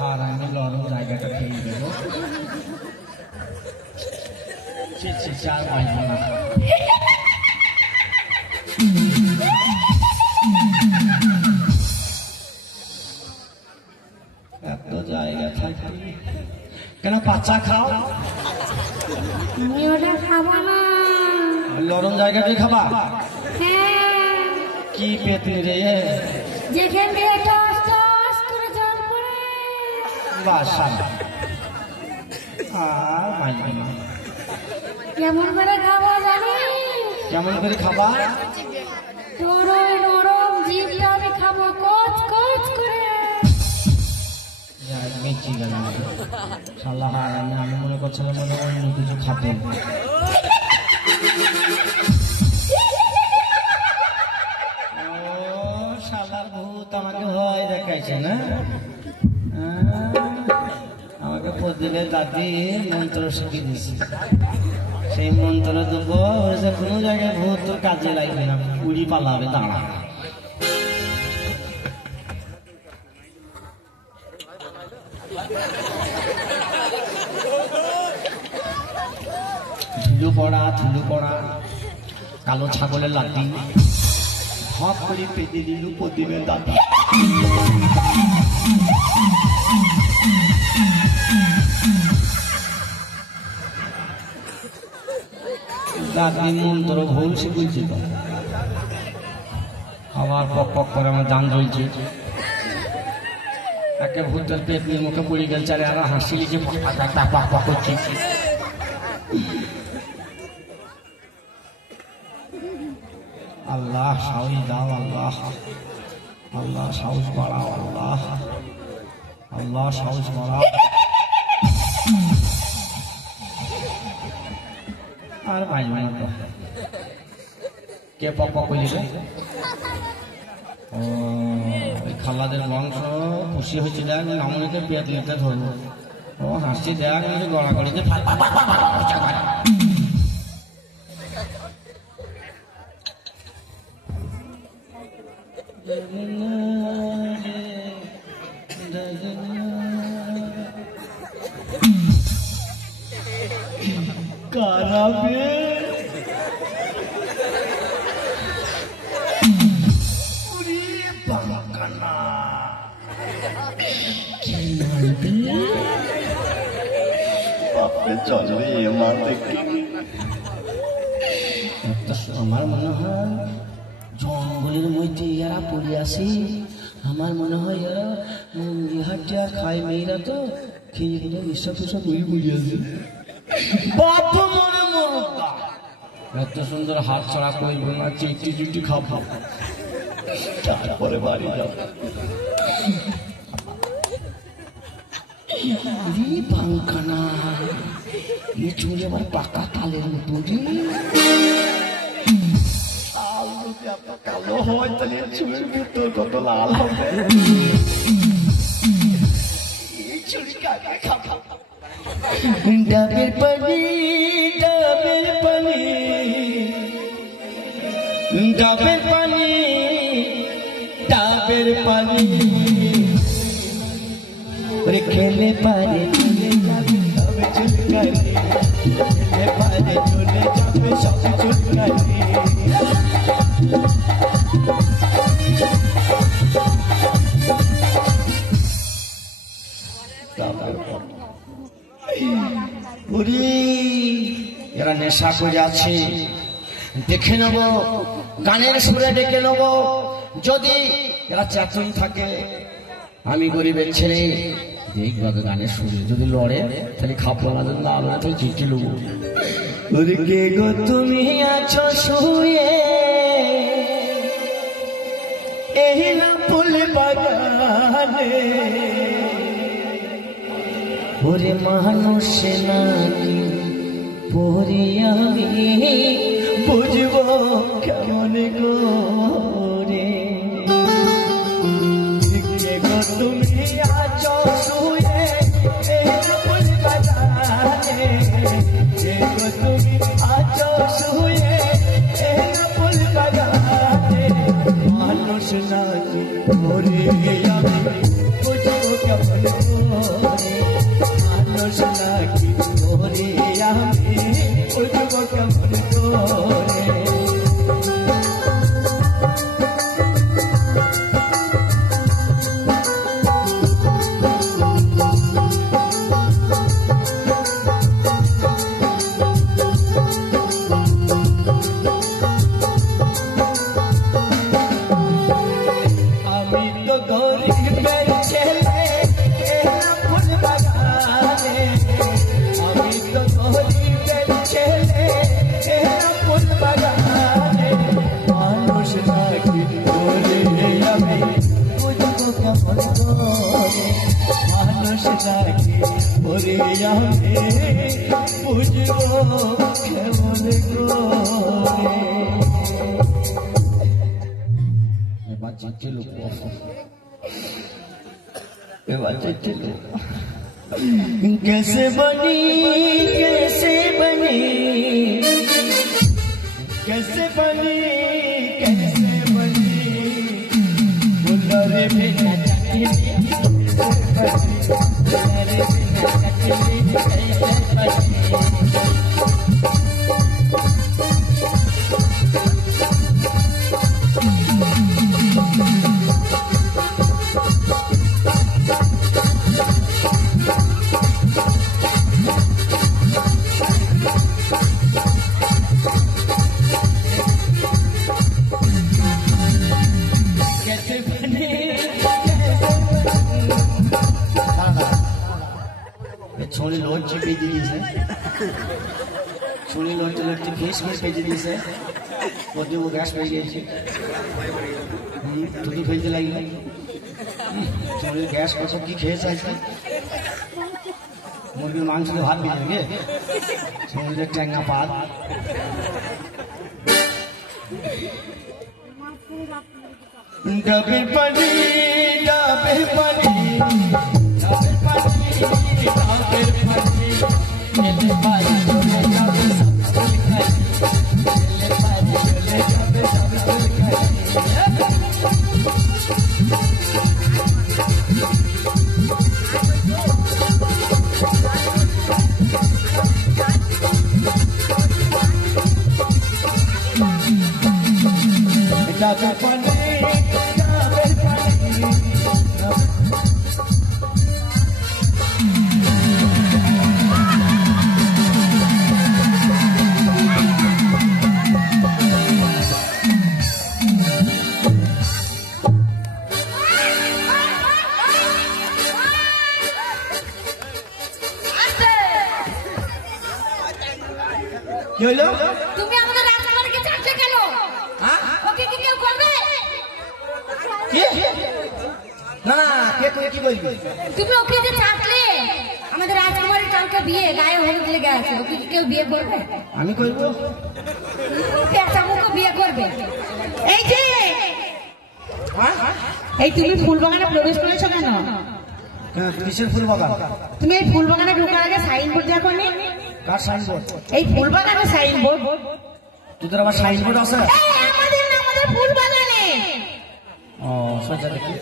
হার আমি নরম জায়গাটা খেয়ে দেবো। চার বাজবো না। এত জায়গা থাকি কেন? পাচা খাও। আমি ওটা খাবো না। নরম জায়গাটাই খাবা? হ্যাঁ, কি পেতনি রে? যেখান দিয়ে টস টস করে জল পড়ে। বাসা আর মাইবে না। কেমন করে খাবো জানি? কেমন করে খাবা? নরম নরম জিভটা আমি খাবো কচ কচ করে। বেঁচে গেলাম শালা। আমি মনে করছিলাম মনে অন্য কিছু খাবে। শালার ভূত আমাকে ভয় দেখাইছে না? আমাকে প্রতিদিনে দাদি মন্ত্র শিখিয়ে দিয়েছে। সেই মন্ত্র দেবো, কোনো জায়গায় ভূত তোর কাজে লাগবে না, উড়ি পালাবে দাঁড়া। ধুলো পড়া কালো ছাগলের লাঠি হপ করে পেতে দিল প্রদীপের দাদা। দাদি মন্ত্র ভুল শিখেছি তো, আবার পক পক করে আমার জান জ্বলছে। একে ভূতের পেটনির মুখে পড়ে গেল, চারে আর হাসি লিখে পাক পাক করছে। আল্লাহ সাহস দাও, আল্লাহ আল্লাহ সাহস বাড়াও, আল্লাহ আল্লাহ সাহস বাড়াও। আর বাঁচবে না তো। কে পক পক করলি রে? ও ওই খালাদের বংশ খুশি হয়েছে, দেখ নামনিকে পেট নিতে ধরবো। ও হাসি দেখ গড়াগড়িতে কারাবে আমার মনে হয় জঙ্গলের মধ্যে এরা পড়ে আসি। আমার মনে হয় এরা হাটিয়া খায় মেয়েরা, তো খেয়ে খেয়ে এসব সব পড়ে আসে। এত সুন্দর হাত ছড়া করব না, চিটি চুটি খাবো, তারপরে বাড়ি যাবো। পাঙ্খানা এই চুল আবার পাকা তালের মতো। কালো হয় তাহলে চুলের ভিতর কত লাল হবে। এই চুল কাকে খাবো? ডাবের পানি ডাবের পানি ডাবের পানি ডাবের পানি ওরে খেলে পারে চলে যাবে সব চুলকানি, খেলে পারে চলে যাবে সব চুলকানি। এরা নেশা করে আছে, দেখে নেব, গানের সুরে ডেকে নেব। যদি এরা চেতন থাকে, আমি গরিবের ছেলে দেখবা গানের সুরে যদি লড়ে তাহলে খাবো না, যদি না লড়ে তাহলে চিঠি নেবো। কে গো তুমি আছো শুয়ে এই না ফুল বাগানে, ওরে মানুষ নাকি পরে আমি বুঝবো কেমন করে। তুমি আছো শুয়ে ফুল বাগানে, তুমি আছো শুয়ে ফুল বাগানে, মানুষ নাকি পরে আমি বুঝবো কেমন করে। মানুষ নাকি পরে আমি বুঝবো কেমন করে। লাগে ওরে আমি বুঝবো কেমন করে বাচ্চা ছিল বাচ্চা ছিল कैसे बनी कैसे बनी कैसे बनी कैसे बनी बुल्लरे में नचते छोड़ी लोट चिपी दी से छोड़ी लोट लटती फेस में पेज दी से वो जो वो गैस पे गई थी तो भेज लगी छोड़ी गैस को सब की खेस आई थी मुर्गी मांस के भात भेजेंगे छोड़ी टैंगा पात डबे पड़ी डबे पड़ी তুমি আমাদের রাজকুমারীকে চাটছে কেন? ওকে কি কেউ করবে? না না কে তুই কি বলবি? তুমি ওকে যে চাটলে আমাদের রাজকুমারীর কালকে বিয়ে গায়ে হলুদ লেগে আছে, ওকে কি কেউ বিয়ে করবে? আমি করব। পেঁচামুখো বিয়ে করবে। এই যে এই তুমি ফুল বাগানে প্রবেশ করেছো কেন? কিসের ফুল বাগান? তুমি এই ফুল বাগানে ঢোকার আগে সাইনবোর্ড দেখো নি? কার সাইনবোর্ড? এই ফুল বাগানে সাইনবোর্ড। তোদের আবার সাইনবোর্ড আছে? আমাদের না, আমাদের ফুল বাগানে। ও সোজা দেখি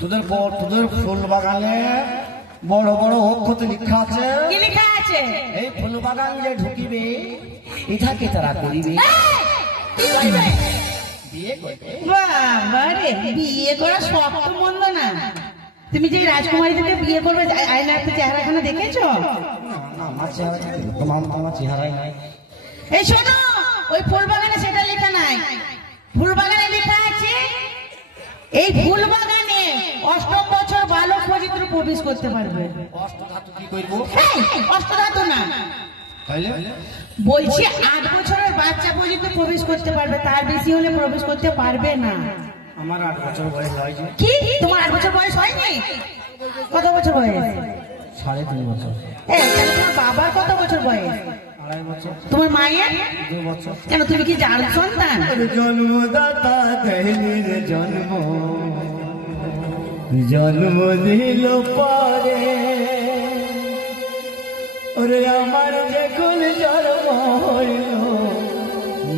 তোদের ফুল বাগানে বড় বড় অক্ষরে লেখা আছে। কি লেখা আছে? এই ফুল বাগান যে ঢুকিবে এটাকে তারা করিবে বিয়ে করবে। বাবা রে, বিয়ে করা শক্ত মন্দ না। তুমি যে রাজকুমারীদেরকে বিয়ে করবে আয়নাতে চেহারাখানা দেখেছো? না আমার চেহারা তোমার চেহারাই নাই। এই শোনো, ওই ফুল বাগানে সেটা লেখা নাই। ফুল বাগানে লেখা আছে এই ফুল বাগানে অষ্টম বছর বালক পর্যন্ত প্রবেশ করতে পারবে। অষ্টধাতু কি করবো? অষ্টধাতু না, তাইলে বলছি 8 বছরের বাচ্চা পর্যন্ত প্রবেশ করতে পারবে, তার বেশি হলে প্রবেশ করতে পারবে না। আমার 8 বছর বয়স হয়েছে। কি তোমার 8 বছর বয়স হয়নি? কত বছর বয়স? 3.5 বছর। তাহলে তোমার বাবার কত বছর বয়স? 2.5 বছর। তোমার মায়ের 2 বছর। কেন, তুমি কি জান সন্তান? জন্মদাতা দহলির জন্ম জন্ম দিল পরে ওরে আমার যখন জন্ম হইল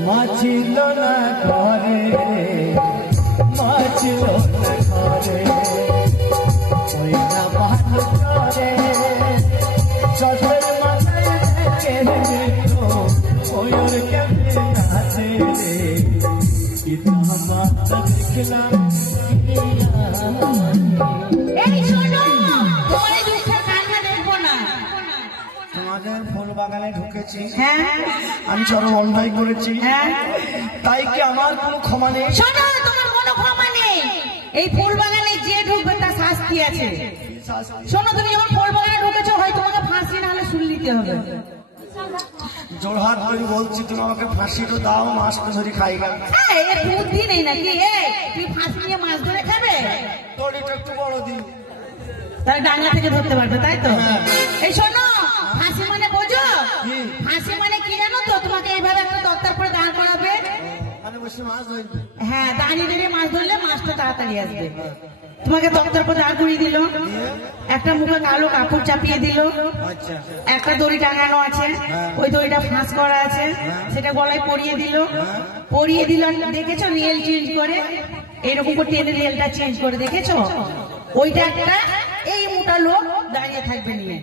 মা ছিল না ঘরে, মা ছিল না ঘরে ওই না ভালো করে চটের মাথায় দেখে দিত ওর কেমনে নাচে রে কিন্তু আমার দেখলাম। এই শোনো, তোমার এই দুঃখের কান্না দেখবো না। তোমাদের ফুল বাগানে ঢুকেছি, হ্যাঁ আমি চরম অন্যায় করেছি, হ্যাঁ তাই কি আমার কোনো ক্ষমা নেই? শোনো, তোমার কোনো ক্ষমা নেই। এই ফুল বাগানে যে ঢুকবে তার শাস্তি আছে। শোনো, তুমি যখন ফুল বাগানে ঢুকেছো হয় তোমাকে ফাঁসি না হলে শুল নিতে হবে। জোরহাট করে বলছি, তুমি আমাকে ফাঁসিটা দাও, মাছটা ধরে খাই গা। এই বুদ্ধি নেই নাকি? এই তুই ফাঁসি নিয়ে মাছ ধরে খাবে? তোর এটা একটু বড় দিন। তার ডাঙ্গা থেকে ধরতে পারবে, তাই তো? এই শোনো, ফাঁসি মানে বোঝো? ফাঁসি মানে কি জানো তো? তোমাকে এইভাবে একটা দত্তার পরে দাঁড় করাবে, মানে বসে মাছ ধরবে। হ্যাঁ, দাঁড়িয়ে দাঁড়িয়ে মাছ ধরলে মাছটা তাড়াতাড়ি আসবে। তোমাকে দপ্তর পর দাঁড় করিয়ে দিল, একটা মুখে কালো কাপড় চাপিয়ে দিল, আচ্ছা, একটা দড়ি টাঙানো আছে, ওই দড়িটা ফাঁস করা আছে, সেটা গলায় পরিয়ে দিল। দেখেছো রিয়েল চেঞ্জ করে? এইরকম করে টেনে রিয়েলটা চেঞ্জ করে দেখেছো? ওইটা একটা এই মোটা লোক দাঁড়িয়ে থাকবে নিয়ে,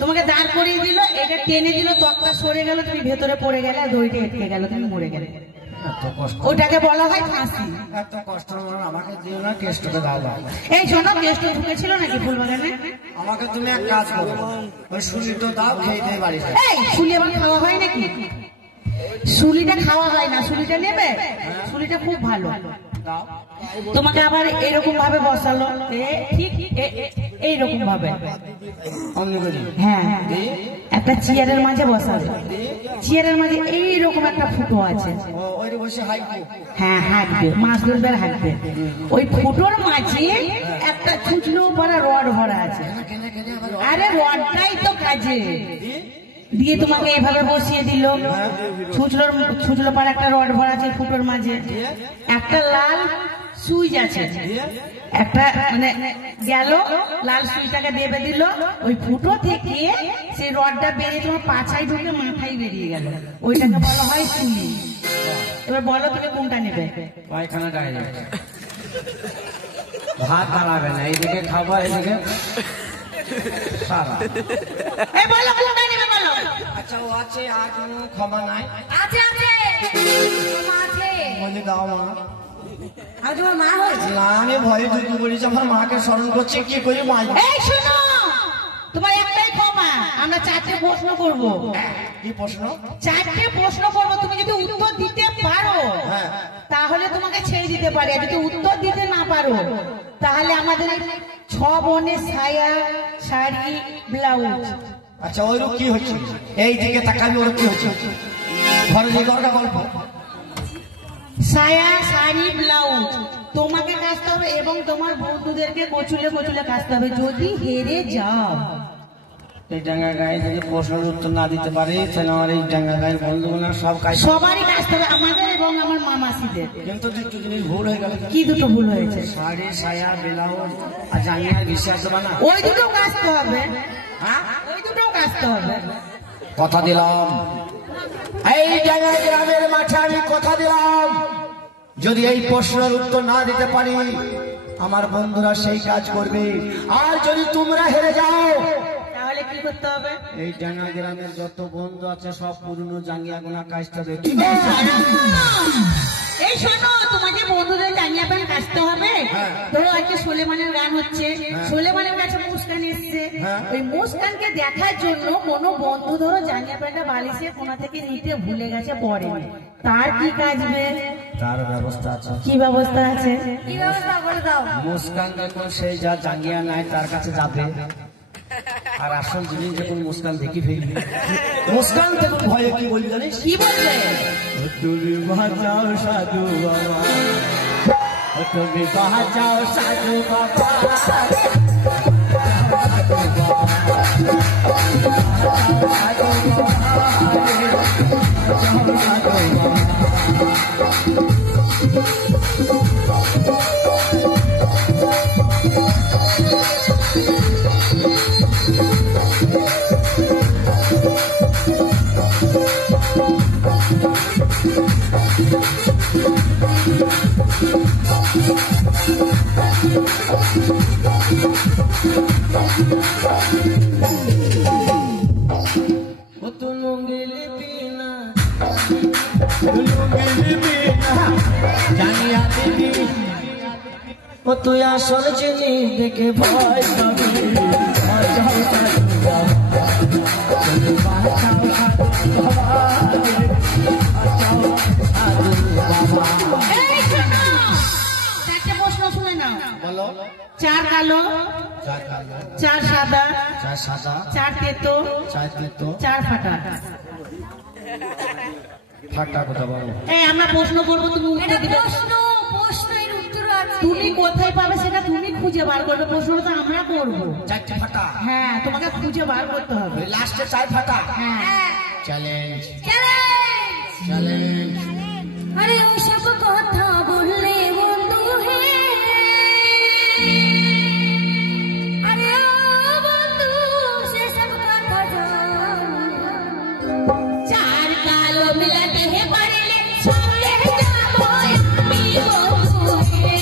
তোমাকে দাঁড় করিয়ে দিল, এটা টেনে দিল, তক্তা সরে গেল, তুমি ভেতরে পড়ে গেলে, দড়িটা আটকে গেল, তুমি মরে গেলে। ওটাকে বলা হয় ফাঁসি। এত কষ্ট আমাকে দিও না, কেষ্টটা দাও ভাই। এই শোনো, কেষ্ট ঢুকেছিল নাকি ফুলবাগানে? আমাকে তুমি এক কাজ করো, ওই সুলিটা দাও, খেয়ে দিয়ে বাড়ি যাও। এই শুলি আবার খাওয়া হয় নাকি? শুলিটা খাওয়া হয় না, শুলিটা নেবে? শুলিটা খুব ভালো। দাও। তোমাকে আবার এরকম ভাবে বসালো, ঠিক এইরকম ভাবে, অমনি করি। হ্যাঁ, একটা চেয়ারের মাঝে বসাবে, চেয়ারের মাঝে এইরকম একটা ফুটো আছে, ও ওই বসে হাইকো। হ্যাঁ হাঁটবে, মাছ ধরবে হাঁটবে, ওই ফুটোর মাঝে একটা ছুঁচলো ভরা রড ভরা আছে। আরে রডটাই তো কাজে দিয়ে তোমাকে এইভাবে বসিয়ে দিল, ছুঁচলোর পর একটা রড ভরা আছে ফুটোর মাঝে, একটা লাল সুইচ আছে, একটা মানে গেল লাল সুইচটাকে দেবে দিল, ওই ফুটো থেকে সেই রডটা বেরিয়ে তোমার পাছায় ঢুকে মাথায় বেরিয়ে গেল, ওইটাকে বলা হয় সুই। এবার বলো তুমি কোনটা নেবে? পায়খানা গায়ে যাবে, ভাত দাঁড়াবে না, এইদিকে খাবো, এইদিকে সারা। এই বলো কোনটা নেবে বলো। আচ্ছা, ও আছে, আর কোনো ক্ষমা নাই? আছে আছে মা আছে। বলি দাও মা। আর তোমার মা হয়েছে? না, আমি ভয়ে ঢুকে পড়েছি, আমার মাকে স্মরণ করছি, কি করি মা? এই শোনো, তোমার একটাই ক্ষমা, আমরা 4টে প্রশ্ন করব। কি প্রশ্ন? 4টে প্রশ্ন করব, তুমি যদি উত্তর দিতে পারো তাহলে তোমাকে ছেড়ে দিতে পারি, আর যদি উত্তর দিতে না পারো তাহলে আমাদের 6 বোনের সায়া, শাড়ি, ব্লাউজ। আচ্ছা, ওই কি হচ্ছে? এই দিকে তাকাবি, ওর কি হচ্ছে? ঘরে যে গল্প, সায়া, শাড়ি, ব্লাউজ তোমাকে কাচতে হবে এবং তোমার বন্ধুদেরকে কচুলে কচুলে কাচতে হবে। যদি হেরে যাও, এই ডাঙ্গা গায়ে যদি প্রশ্নের উত্তর না দিতে পারে, তাহলে আমার এই ডাঙ্গা গায়ের বন্ধুগুলো সব কাজ, সবারই কাচতে হবে, আমাদের এবং আমার মামাসিদের। কিন্তু দুটো জিনিস ভুল হয়ে গেল। কি দুটো ভুল হয়েছে? শাড়ি, সায়া, ব্লাউজ আর জাঙ্গিয়ার বিশ্বাস দেবা না? ওই দুটো কাচতে হবে, ওই দুটো কাচতে হবে। কথা দিলাম, এই ডাঙ্গা গ্রামের মাঠে আমি কথা দিলাম, যদি এই প্রশ্নের উত্তর না দিতে পারি আমার বন্ধুরা সেই কাজ করবে, আর যদি তোমরা হেরে যাও তাহলে কি করতে হবে? এই ডাঙ্গা গ্রামের যত বন্ধু আছে সব পুরনো জাঙ্গিয়া গোনা কাজতে হবে। এই শোনো, তোমাকে বন্ধুদের জাঙ্গিয়া প্যান্ট কাচতে হবে। ধরো আজকে সোলেমানের গান হচ্ছে, সোলেমানের কাছে মুস্কান এসছে, ওই মুস্কানকে দেখার জন্য কোনো বন্ধু ধরো জাঙ্গিয়া প্যান্টটা বালিশে কোনা থেকে নিতে ভুলে গেছে, পরে তার কি কাজবে? তার ব্যবস্থা আছে। কি ব্যবস্থা আছে? কি ব্যবস্থা করে দাও? মুস্কান দেখুন, সেই যা জাঙ্গিয়া নাই তার কাছে যাবে, আর আসল জিনিস যখন মুস্কান দেখি ফেলবে, মুস্কান দেখুন ভয়ে কি বলবি জানিস? কি বলবে? তুমি বাঁচাও সাধু বাবা, তুমি বাঁচাও সাধু বাবা, তুই আসল জিনিস দেখে ভয় পাবি, এই শোনো, 4টে প্রশ্ন শুনে নাও। বলো। 4 কালো, 4 সাদা, 4 সাদা, 4 তেতো, 4 তেতো, 4 ফাটা। ফাটা কথা বলো। এই আমরা প্রশ্ন করবো, তুমি উত্তর এটা দিবে। প্রশ্নের উত্তর আছে। তুমি কোথায় পাবে সেটা তুমি খুঁজে বার করবে, প্রশ্নটা তো আমরা করবো। চারটে ফাটা, হ্যাঁ তোমাকে খুঁজে বার করতে হবে। লাস্টে চার ফাটা। হ্যাঁ চ্যালেঞ্জ চ্যালেঞ্জ। চ্যালেঞ্জ। আরে ওসব কথা বললে বন্ধু হে, আরে ও বন্ধু সেসব কথা জান, চার কালো মিলাতে হে পারলে সঙ্গে যাবো আমি বন্ধু হে।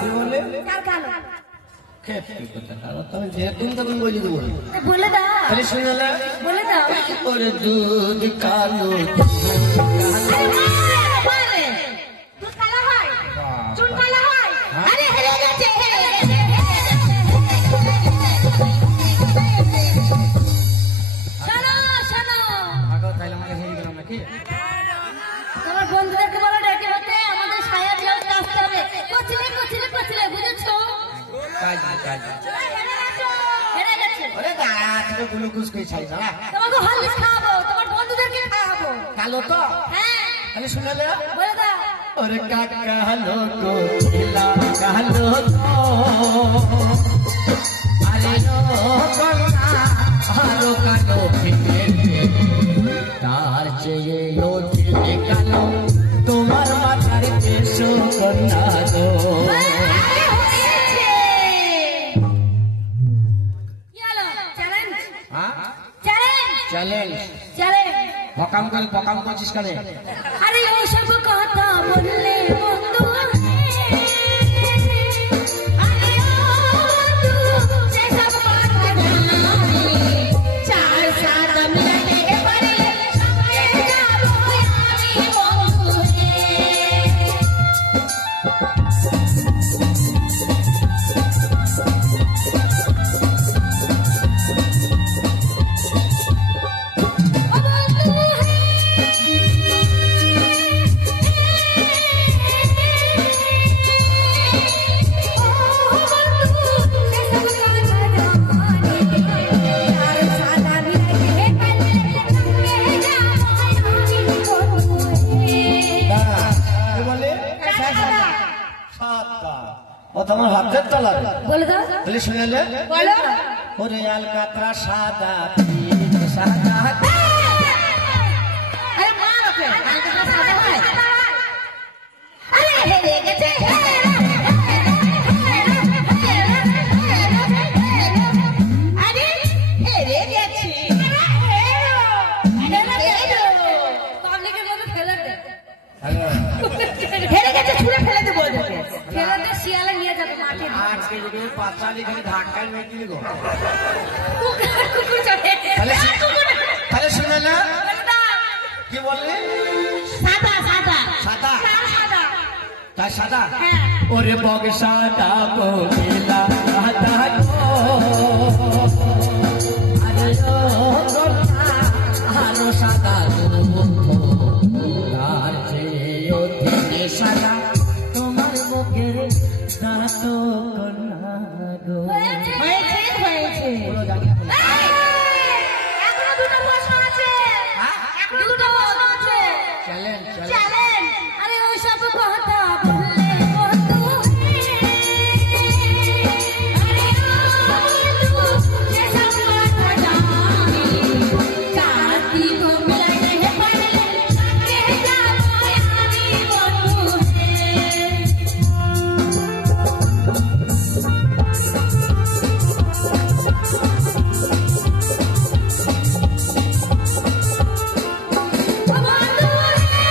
কি বললে? তুমি যেরকম তখন বলে দেবো। বলে দাও, তাহলে শুনে না, বলে দাও। ওরে দুধ কালো চুল কালা হয়, চুল কালা হয়। আরে হেরে গেছে, হেরে গেছে। শোনো শোনো, তাহলে আমাকে হেরে গেলাম নাকি? তোমার বন্ধুদেরকে বলো ডেকে হতে, আমাদের সায়া ব্লাউজ আসতে হবে। কচলে কচলে কচলে, বুঝেছো? হেরে গেছে। ওরে দাঁড়া, তুমি গ্লুকোজ খেয়ে ছাই না। তোমাকে হরলিক্স খাওয়াবো, তোমার বন্ধুদেরকে খাওয়াবো। কালো তো? হ্যাঁ, তাহলে শুনে না, বলে দাও। ওরে কাকা হলো গো ছিলা কালো তো, আরে ও কন্যা আরো কালো ফিরে, তার চেয়ে ও দিলে কালো তোমার মাথার পেশো কন্যা গো। আরে হয়েছে। কি হলো? চ্যালেঞ্জ, হ্যাঁ, চ্যালেঞ্জ, চ্যালেঞ্জ। চ্যালেঞ্জ। বকাম করছিস কেন? আরে ওসব কথা বললে বন্ধু হে, আরে ও বন্ধু সেসব কথা জানি, চার সাত মিলাতে পারলে সঙ্গে যাবো আমি বন্ধু হে। ও বন্ধু হে, কি বলে? সাতটা। ও তোমার হাতের তলা। বলে দাও, তাহলে শুনে নে, বলো। ওরে আলকাতরা সাদা সাদা। আরে মার ওকে, আলকাতরা সাদা হয়। আরে হেরে গেছে, আরে হেরে গেছে। পাবলিকের মধ্যে ফেলে দে, হেরে গেছে, ছুঁড়ে ফেলে দেবো ওদেরকে। ফেলে দে, শিয়ালে নিয়ে যাবে মাঠে। আজকে যদি পাঁচালি খালি ধাক্কায় মেয়ে দিলি গো। কুকুর চড়ে। তাহলে শুনে না, বলে দাও। কি বললি? সাদা সাদা সাদা, লাল সাদা। তাই সাদা। হ্যাঁ। ওরে বগ সাদা গো নীলা সাদা গো, আরে ও কন্যা আরো সাদা গো, তার চেয়ে অধিক সাদা তোমার মুখের দাঁত কন্যা গো। হয়েছে, হয়েছে হয়েছে। বলো জানি এখন। এখনো দুটো প্রশ্ন আছে। এখনো দুটো প্রশ্ন আছে। Challenge, challenge. চ্যালেঞ্জ। আরে ওইসব কথা বললে বন্ধু হে, আরে ও বন্ধু সেসব কথা জানি, চার দিন মিলাতে পারলে সঙ্গে যাবো আমি বন্ধু হে। ও বন্ধু হে,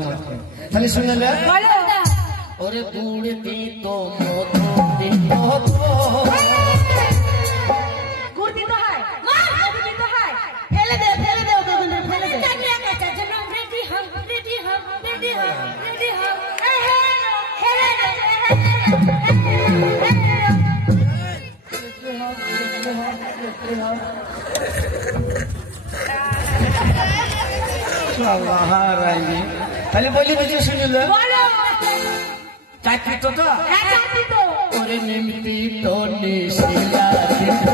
যাচ্ছে আমাকে। তাহলে শুনলে বলো দাদা। ওরে গুড় দিত মধু দিত গুড় দিতে হয়, মা মধু দিতে হয়। ফেলে দে ওকে, ফেলে দে। রেডি হও রেডি হও রেডি হও রেডি হও তাহলে বলি বুঝি শুনলে বলো। চাকরি তো তো হ্যাঁ চাকরি তো। ওরে নিমতি তো নিশিলা দিত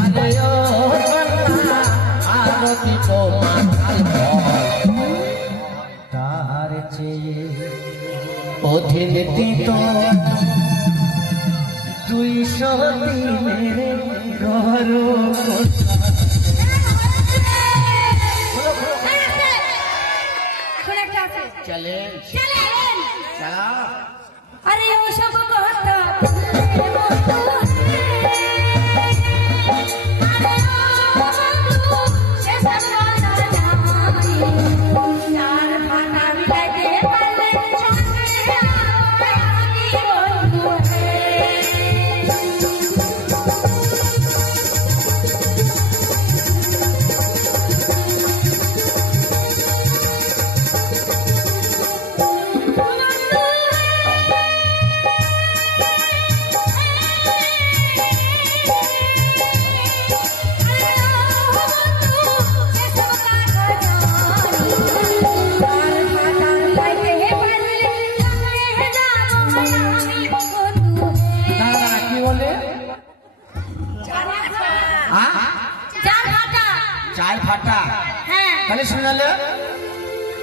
আরে ও কন্যা আরতি তো মাথাল তার চেয়ে অধীন দিত 200 দিনের ঘর শোন একটা আছে। চলে চলেন। চলা আরে ও সব কথা কি বলে চার ফাটা তাহলে শুনালে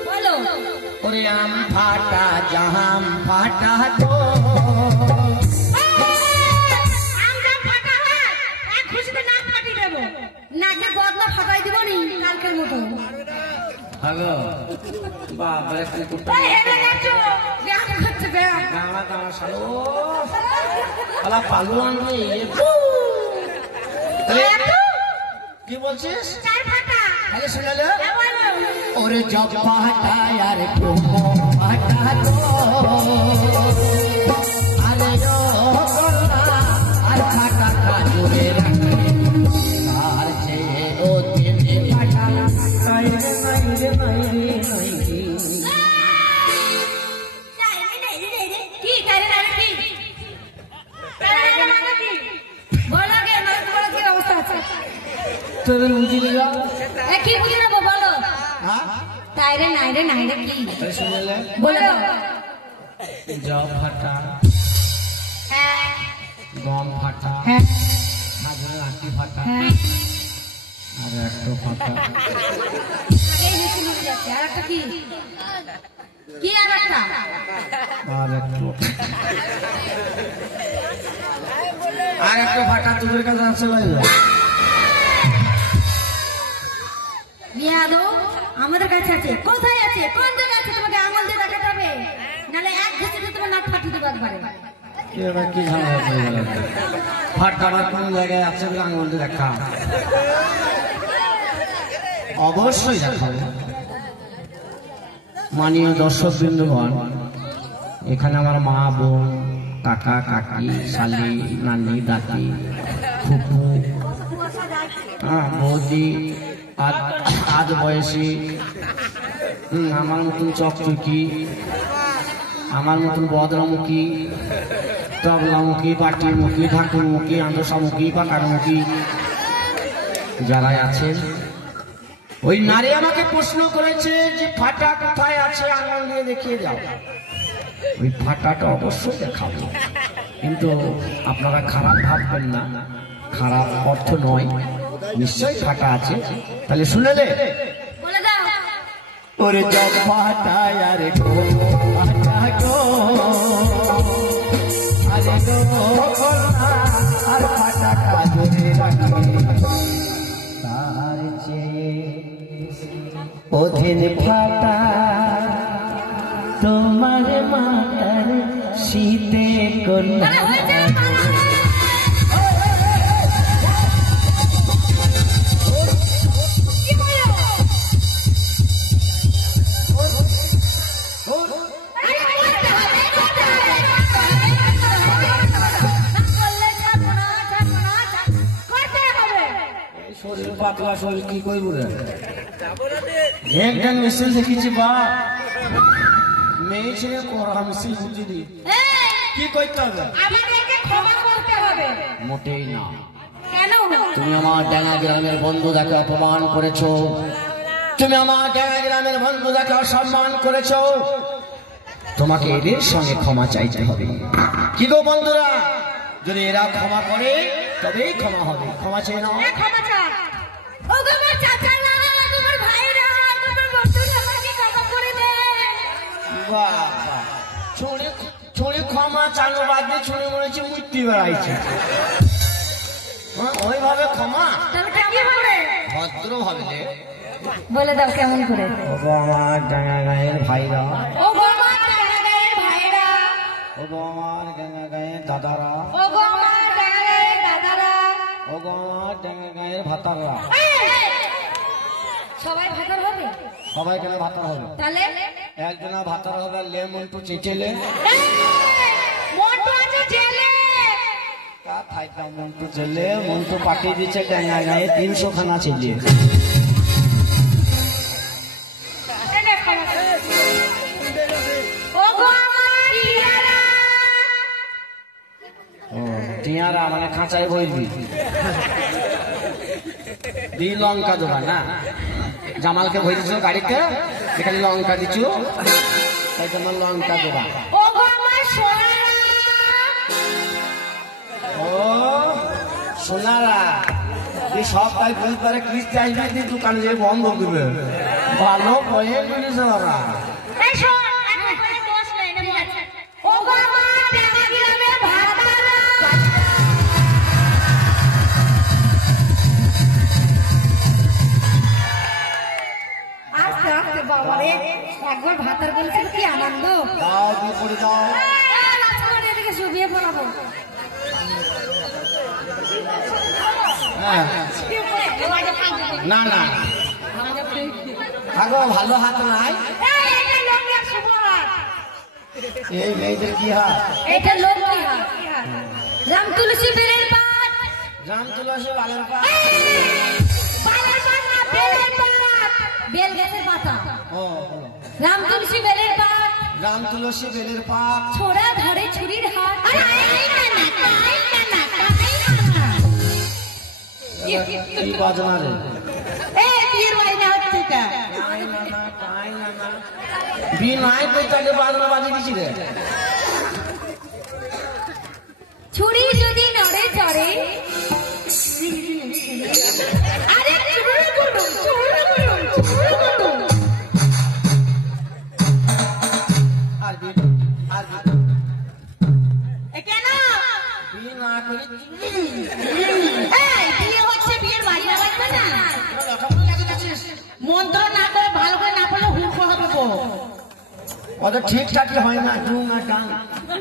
বলো। ওরে আম ফাটা জাহাম ফাটা তো নাকে বদলা ফাটাই দিব নি কালকের মতো। হ্যালো বাবা কি করতে এই হেরে গেছো ব্যাগ করছে ব্যাগ। গাওয়া গাওয়া শালো আলা পালু আনবে কি বলছিস চার ফাটা। তাহলে শুনালে হ্যাঁ, বলো। ওরে জব ফাটা আর কুমো ফাটা তো আরে ও গলা আর ফাটা কাজুরে আর যে ও দিনে ফাটা নাইরে নাইরে নাইরে নাইরে কি তারে নারে কি তারে নারে কি বলো গে আমার তোমার কি অবস্থা আছে? তোর বুঝি লিগা এ কি বুঝি না বলো। হ্যাঁ তাইরে নাইরে নাইরে কি তাহলে শুনলে বলো। জব ফাটা হ্যাঁ গম ফাটা হ্যাঁ সাগরের আঁটি ফাটা হ্যাঁ। আর একটা ফাটা এই নিচে নিচে যাচ্ছে। আর একটা কি কি আর একটা আর একটা ফাটা তোদের কাছে আছে লাগবে মিয়াদো আমাদের কাছে আছে। কোথায় আছে? কোন জায়গায় আছে? তোমাকে আঙুল দিয়ে দেখাতে হবে, নাহলে এক ঘুষিতে তোমার নাক ফাটিয়ে দেবো একবারে। এবার কি ঝামেলা হয়ে গেল ফাটা আবার কোন জায়গায় আছে বলে আঙুল দিয়ে দেখা অবশ্যই দেখাবো মাননীয় দর্শক বৃন্দগণ এখানে আমার মা বোন কাকা কাকি শালি নানি দাদি ফুপু বৌদি আজ বয়সী আমার মতন চকচকি আমার মতন বদরামুখী তবলামুখী পাটিমুখী ঢাকুরমুখী আন্দোসামুখী পাকারমুখী যারাই আছেন ওই নারী আমাকে প্রশ্ন করেছে যে ফাটা কোথায় আছে আঙুল দিয়ে দেখিয়ে দাও ওই ফাটাটা অবশ্যই দেখাবো কিন্তু আপনারা খারাপ ভাববেন না খারাপ অর্থ নয় নিশ্চয়ই ফাটা আছে তাহলে শুনে দে বলে দাও। ওরে জব ফাটা আরে গো ফাটা গো আরে গো আর ফাটা কাজে রাখে তার চেয়ে অধীন ফাটা তোমার মাতার শীতে কন্যা বলে হয়েছে কি বলো? পাতলা শরীর কি করবো রে? একজন মিছিল দেখিছি বা মেয়ে ছেলে করা মিছিল বুঝিনি কি করতে হবে? আমাদেরকে ক্ষমা করতে হবে। মোটেই না। কেন? তুমি আমার ডাঙ্গা গ্রামের বন্ধুদেরকে অপমান করেছো, তুমি আমার ডাঙ্গা গ্রামের বন্ধুদেরকে অসম্মান করেছো, তোমাকে এদের সঙ্গে ক্ষমা চাইতে হবে। কি গো বন্ধুরা, যদি এরা ক্ষমা করে তবেই ক্ষমা হবে। ক্ষমা চেয়ে নাও। ক্ষমা চা। ও গো আমার চাচারা, তোমার ভাইরা, তোমার বন্ধুরা আমাকে ক্ষমা করে দে। বাহ বাহ, ছুঁড়ে ছুঁড়ে ক্ষমা চানো বাদ দিয়ে ছুঁড়ে মরেছে মূর্তি বেড়াইছে। ওইভাবে ক্ষমা তাহলে কেমন করে? ভদ্র ভাবে দে। বলে দাও কেমন করে? ও গো আমার ডাঙ্গা গায়ের ভাইরা, ও গো আমার ডাঙ্গাগাঁয়ের ভাইরা, ও গো আমার ডাঙ্গা গায়ের দাদারা, ও গো আমার ডাঙ্গাগাঁয়ের দাদারা, ও গো আমার ডাঙ্গা গায়ের ভাতাররা। সবাই ভাতার হবে? সবাই কেন ভাতার হবে? তাহলে একজনা ভাতার হবে লেমন টু চেচেলে, মন্টু আছে জেলে। তা থাইকা মন্টু জেলে, মন্টু পাঠিয়ে দিচ্ছে ডাঙ্গা গায়ে 300 খানা ছেলে। ও গো আমার টিয়ারা, ও টিয়ারা মানে খাঁচায় বইবি দি লঙ্কা দেবা না? জামালকে ভরে দিচ্ছ গাড়িতে, এখানে লঙ্কা দিচ্ছ, তাই তোমার লঙ্কা দেবা। ও গো আমার সোনারা, ও সোনারা, এই সপ্তাহে বুধবারে কিস্তি আসবে, তুই দোকানে যেয়ে বন্ধ করবে। ভালো বয়ে বলিস ওরা। এই শোন, এখন করে দোষ নেই, নেবো আছে। ও গো আমার ডাঙ্গা গ্রামের ভাতারা, আস্তে আস্তে বাবা রে, একবার ভাতার বলছে কি আনন্দ। দাও দিয়ে করে দাও। রাজকুমার এদিকে শুবিয়ে পড়াবো। হ্যাঁ না না আগো ভালো হাত নাই, এই মেয়েদের কি হাত? এটা লোক রাম তুলসী বেলের পাত, রাম তুলসী বালের পা। পালের পাত না, বেলের পাত, বেল গাছের পাতা। ও রাম তুলসী বেলের পাত, রাম তুলসী বেলের পাত। ছোড়া ধরে ছুরির হাত। কি বাজনা রে? বিয়ের বাড়িটা হচ্ছে এটা। বিনয় কইতাকে বাজনা বাজিয়ে দিছি রে। ছুরি যদি নড়ে চড়ে, আরে চুরু করুন, চুরু করুন, চুরু করুন। আর কেন? বিনয় করি বিয়ে হচ্ছে, বিয়ের বাড়িটা বাজবে না। মন্ত্র না করে ভালো করে না পড়লে হুড় হবে গো। অত ঠিকঠাকই হয় না, ডুম আর ডান।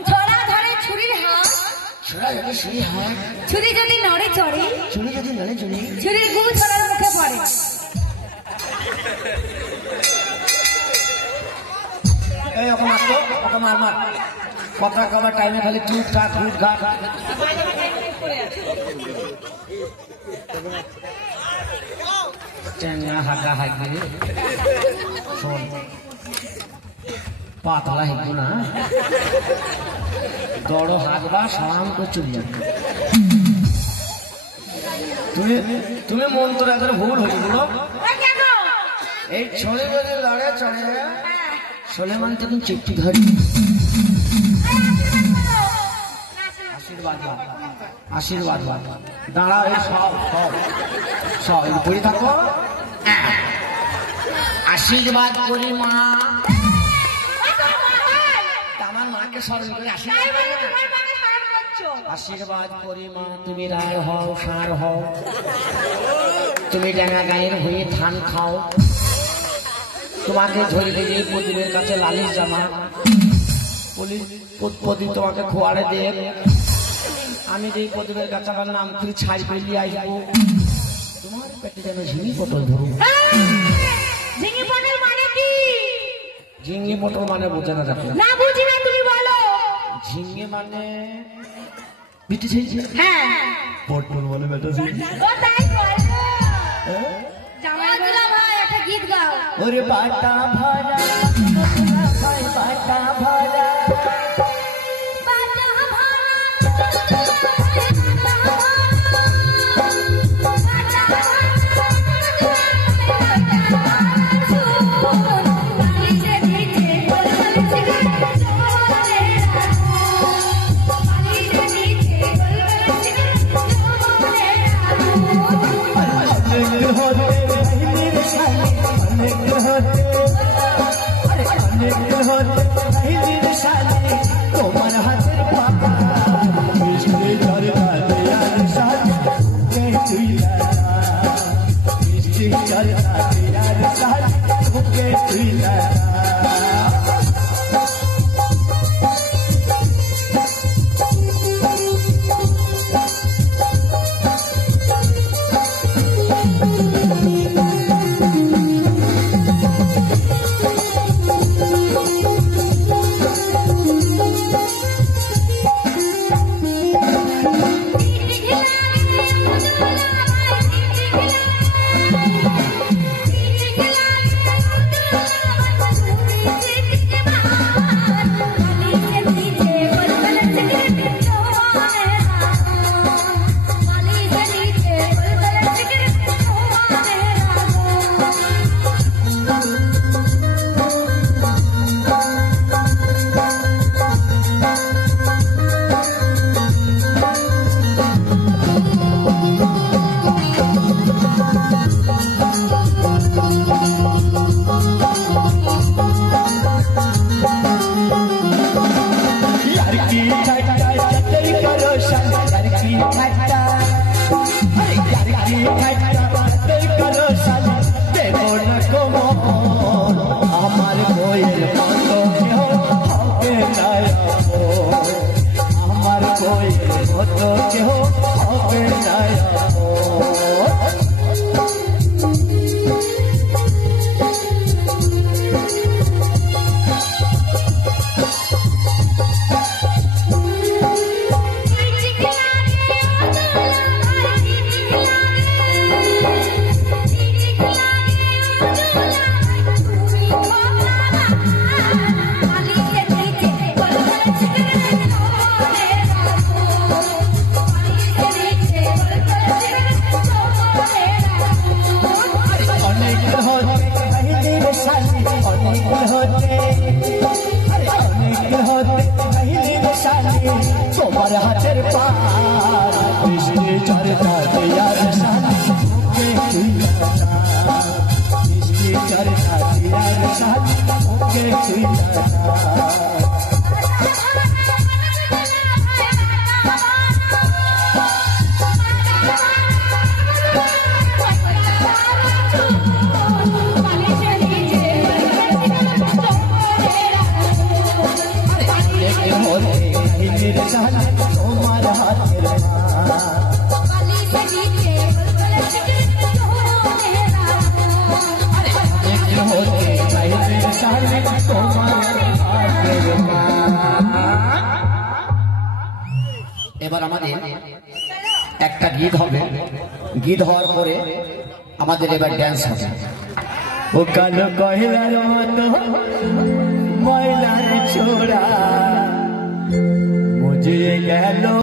ছড়া ধরে ছুরির হাত, ছোড়া যদি সেই হয়, ছুরি যদি নড়ে চড়ে, চুরি যদি নড়ে চুরি। ছুরির গু ছড়ার মুখে পড়ে। এই ওকে মার তো, ওকে মার মার। কথা কবার টাইমে খালি টুট ঘাট টুট ঘাট। টেঙ্গা হাগা হাগি শোন, পাতলা হেগু না, দড় হাগবা সাম করে চলে যাবে। তুমি তুমি মন্ত্র এত ভুল হয়ে গেল। এই ছোড়ে যদি লড়ে চড়ে সোলেমান তখন চিঠি ধরি। আশীর্বাদ বাদ, আশীর্বাদ বাদ, দাঁড়াও। এই সব সব সব পড়ে থাকো। আশীর্বাদ করি মা, আমার মাকে স্মরণ করে আশীর্বাদ করি মা। তুমি রায় হও, সার হও, তুমি ডাঙ্গা গায়ের হয়ে ধান খাও, তোমাকে ধরে দিয়ে প্রদীপের কাছে লালিশ জামা, প্রদীপ তোমাকে খোয়ারে দিয়ে, আমি যে প্রদীপের কাছে আমার নাম করে ছাড় পেলিয়ে আসবো, তোমার পেটে যেন ঝিঙি পটল ধরুন। ঝিঙে পটল মানে কি? ঝিঙে পটল মানে বোঝে না দেখো না বুঝি না, তুমি বলো। ঝিঙে মানে পিঠে ঝিঙে, হ্যাঁ, পটল মানে বেটা ঝিঙে। ও তাই বলো। জামাই দুলা ভাই একটা গীত গাও। ওরে বাটা ভরা ভাই বাটা ভরা তোমার হাতের পাপা মিষ্টি চরকা দেয়ার সাথে তুই মিষ্টি চরকা দেয়ার সাথে তুই আমার বইয়ের মতো কেহ হবে না আমার বইয়ের মতো কেহ হবে না তোমার হাতের পার মিষ্টি চরকা দেয়ার সাথে মিষ্টি চরকা দেয়ার সাথে তুই তোমার হাতের এবার আমাদের একটা গীত হবে, গীত হওয়ার পরে আমাদের এবার ড্যান্স হবে। ও কালো কয়লার মতো ময়লার ছোড়া মুঝে গেল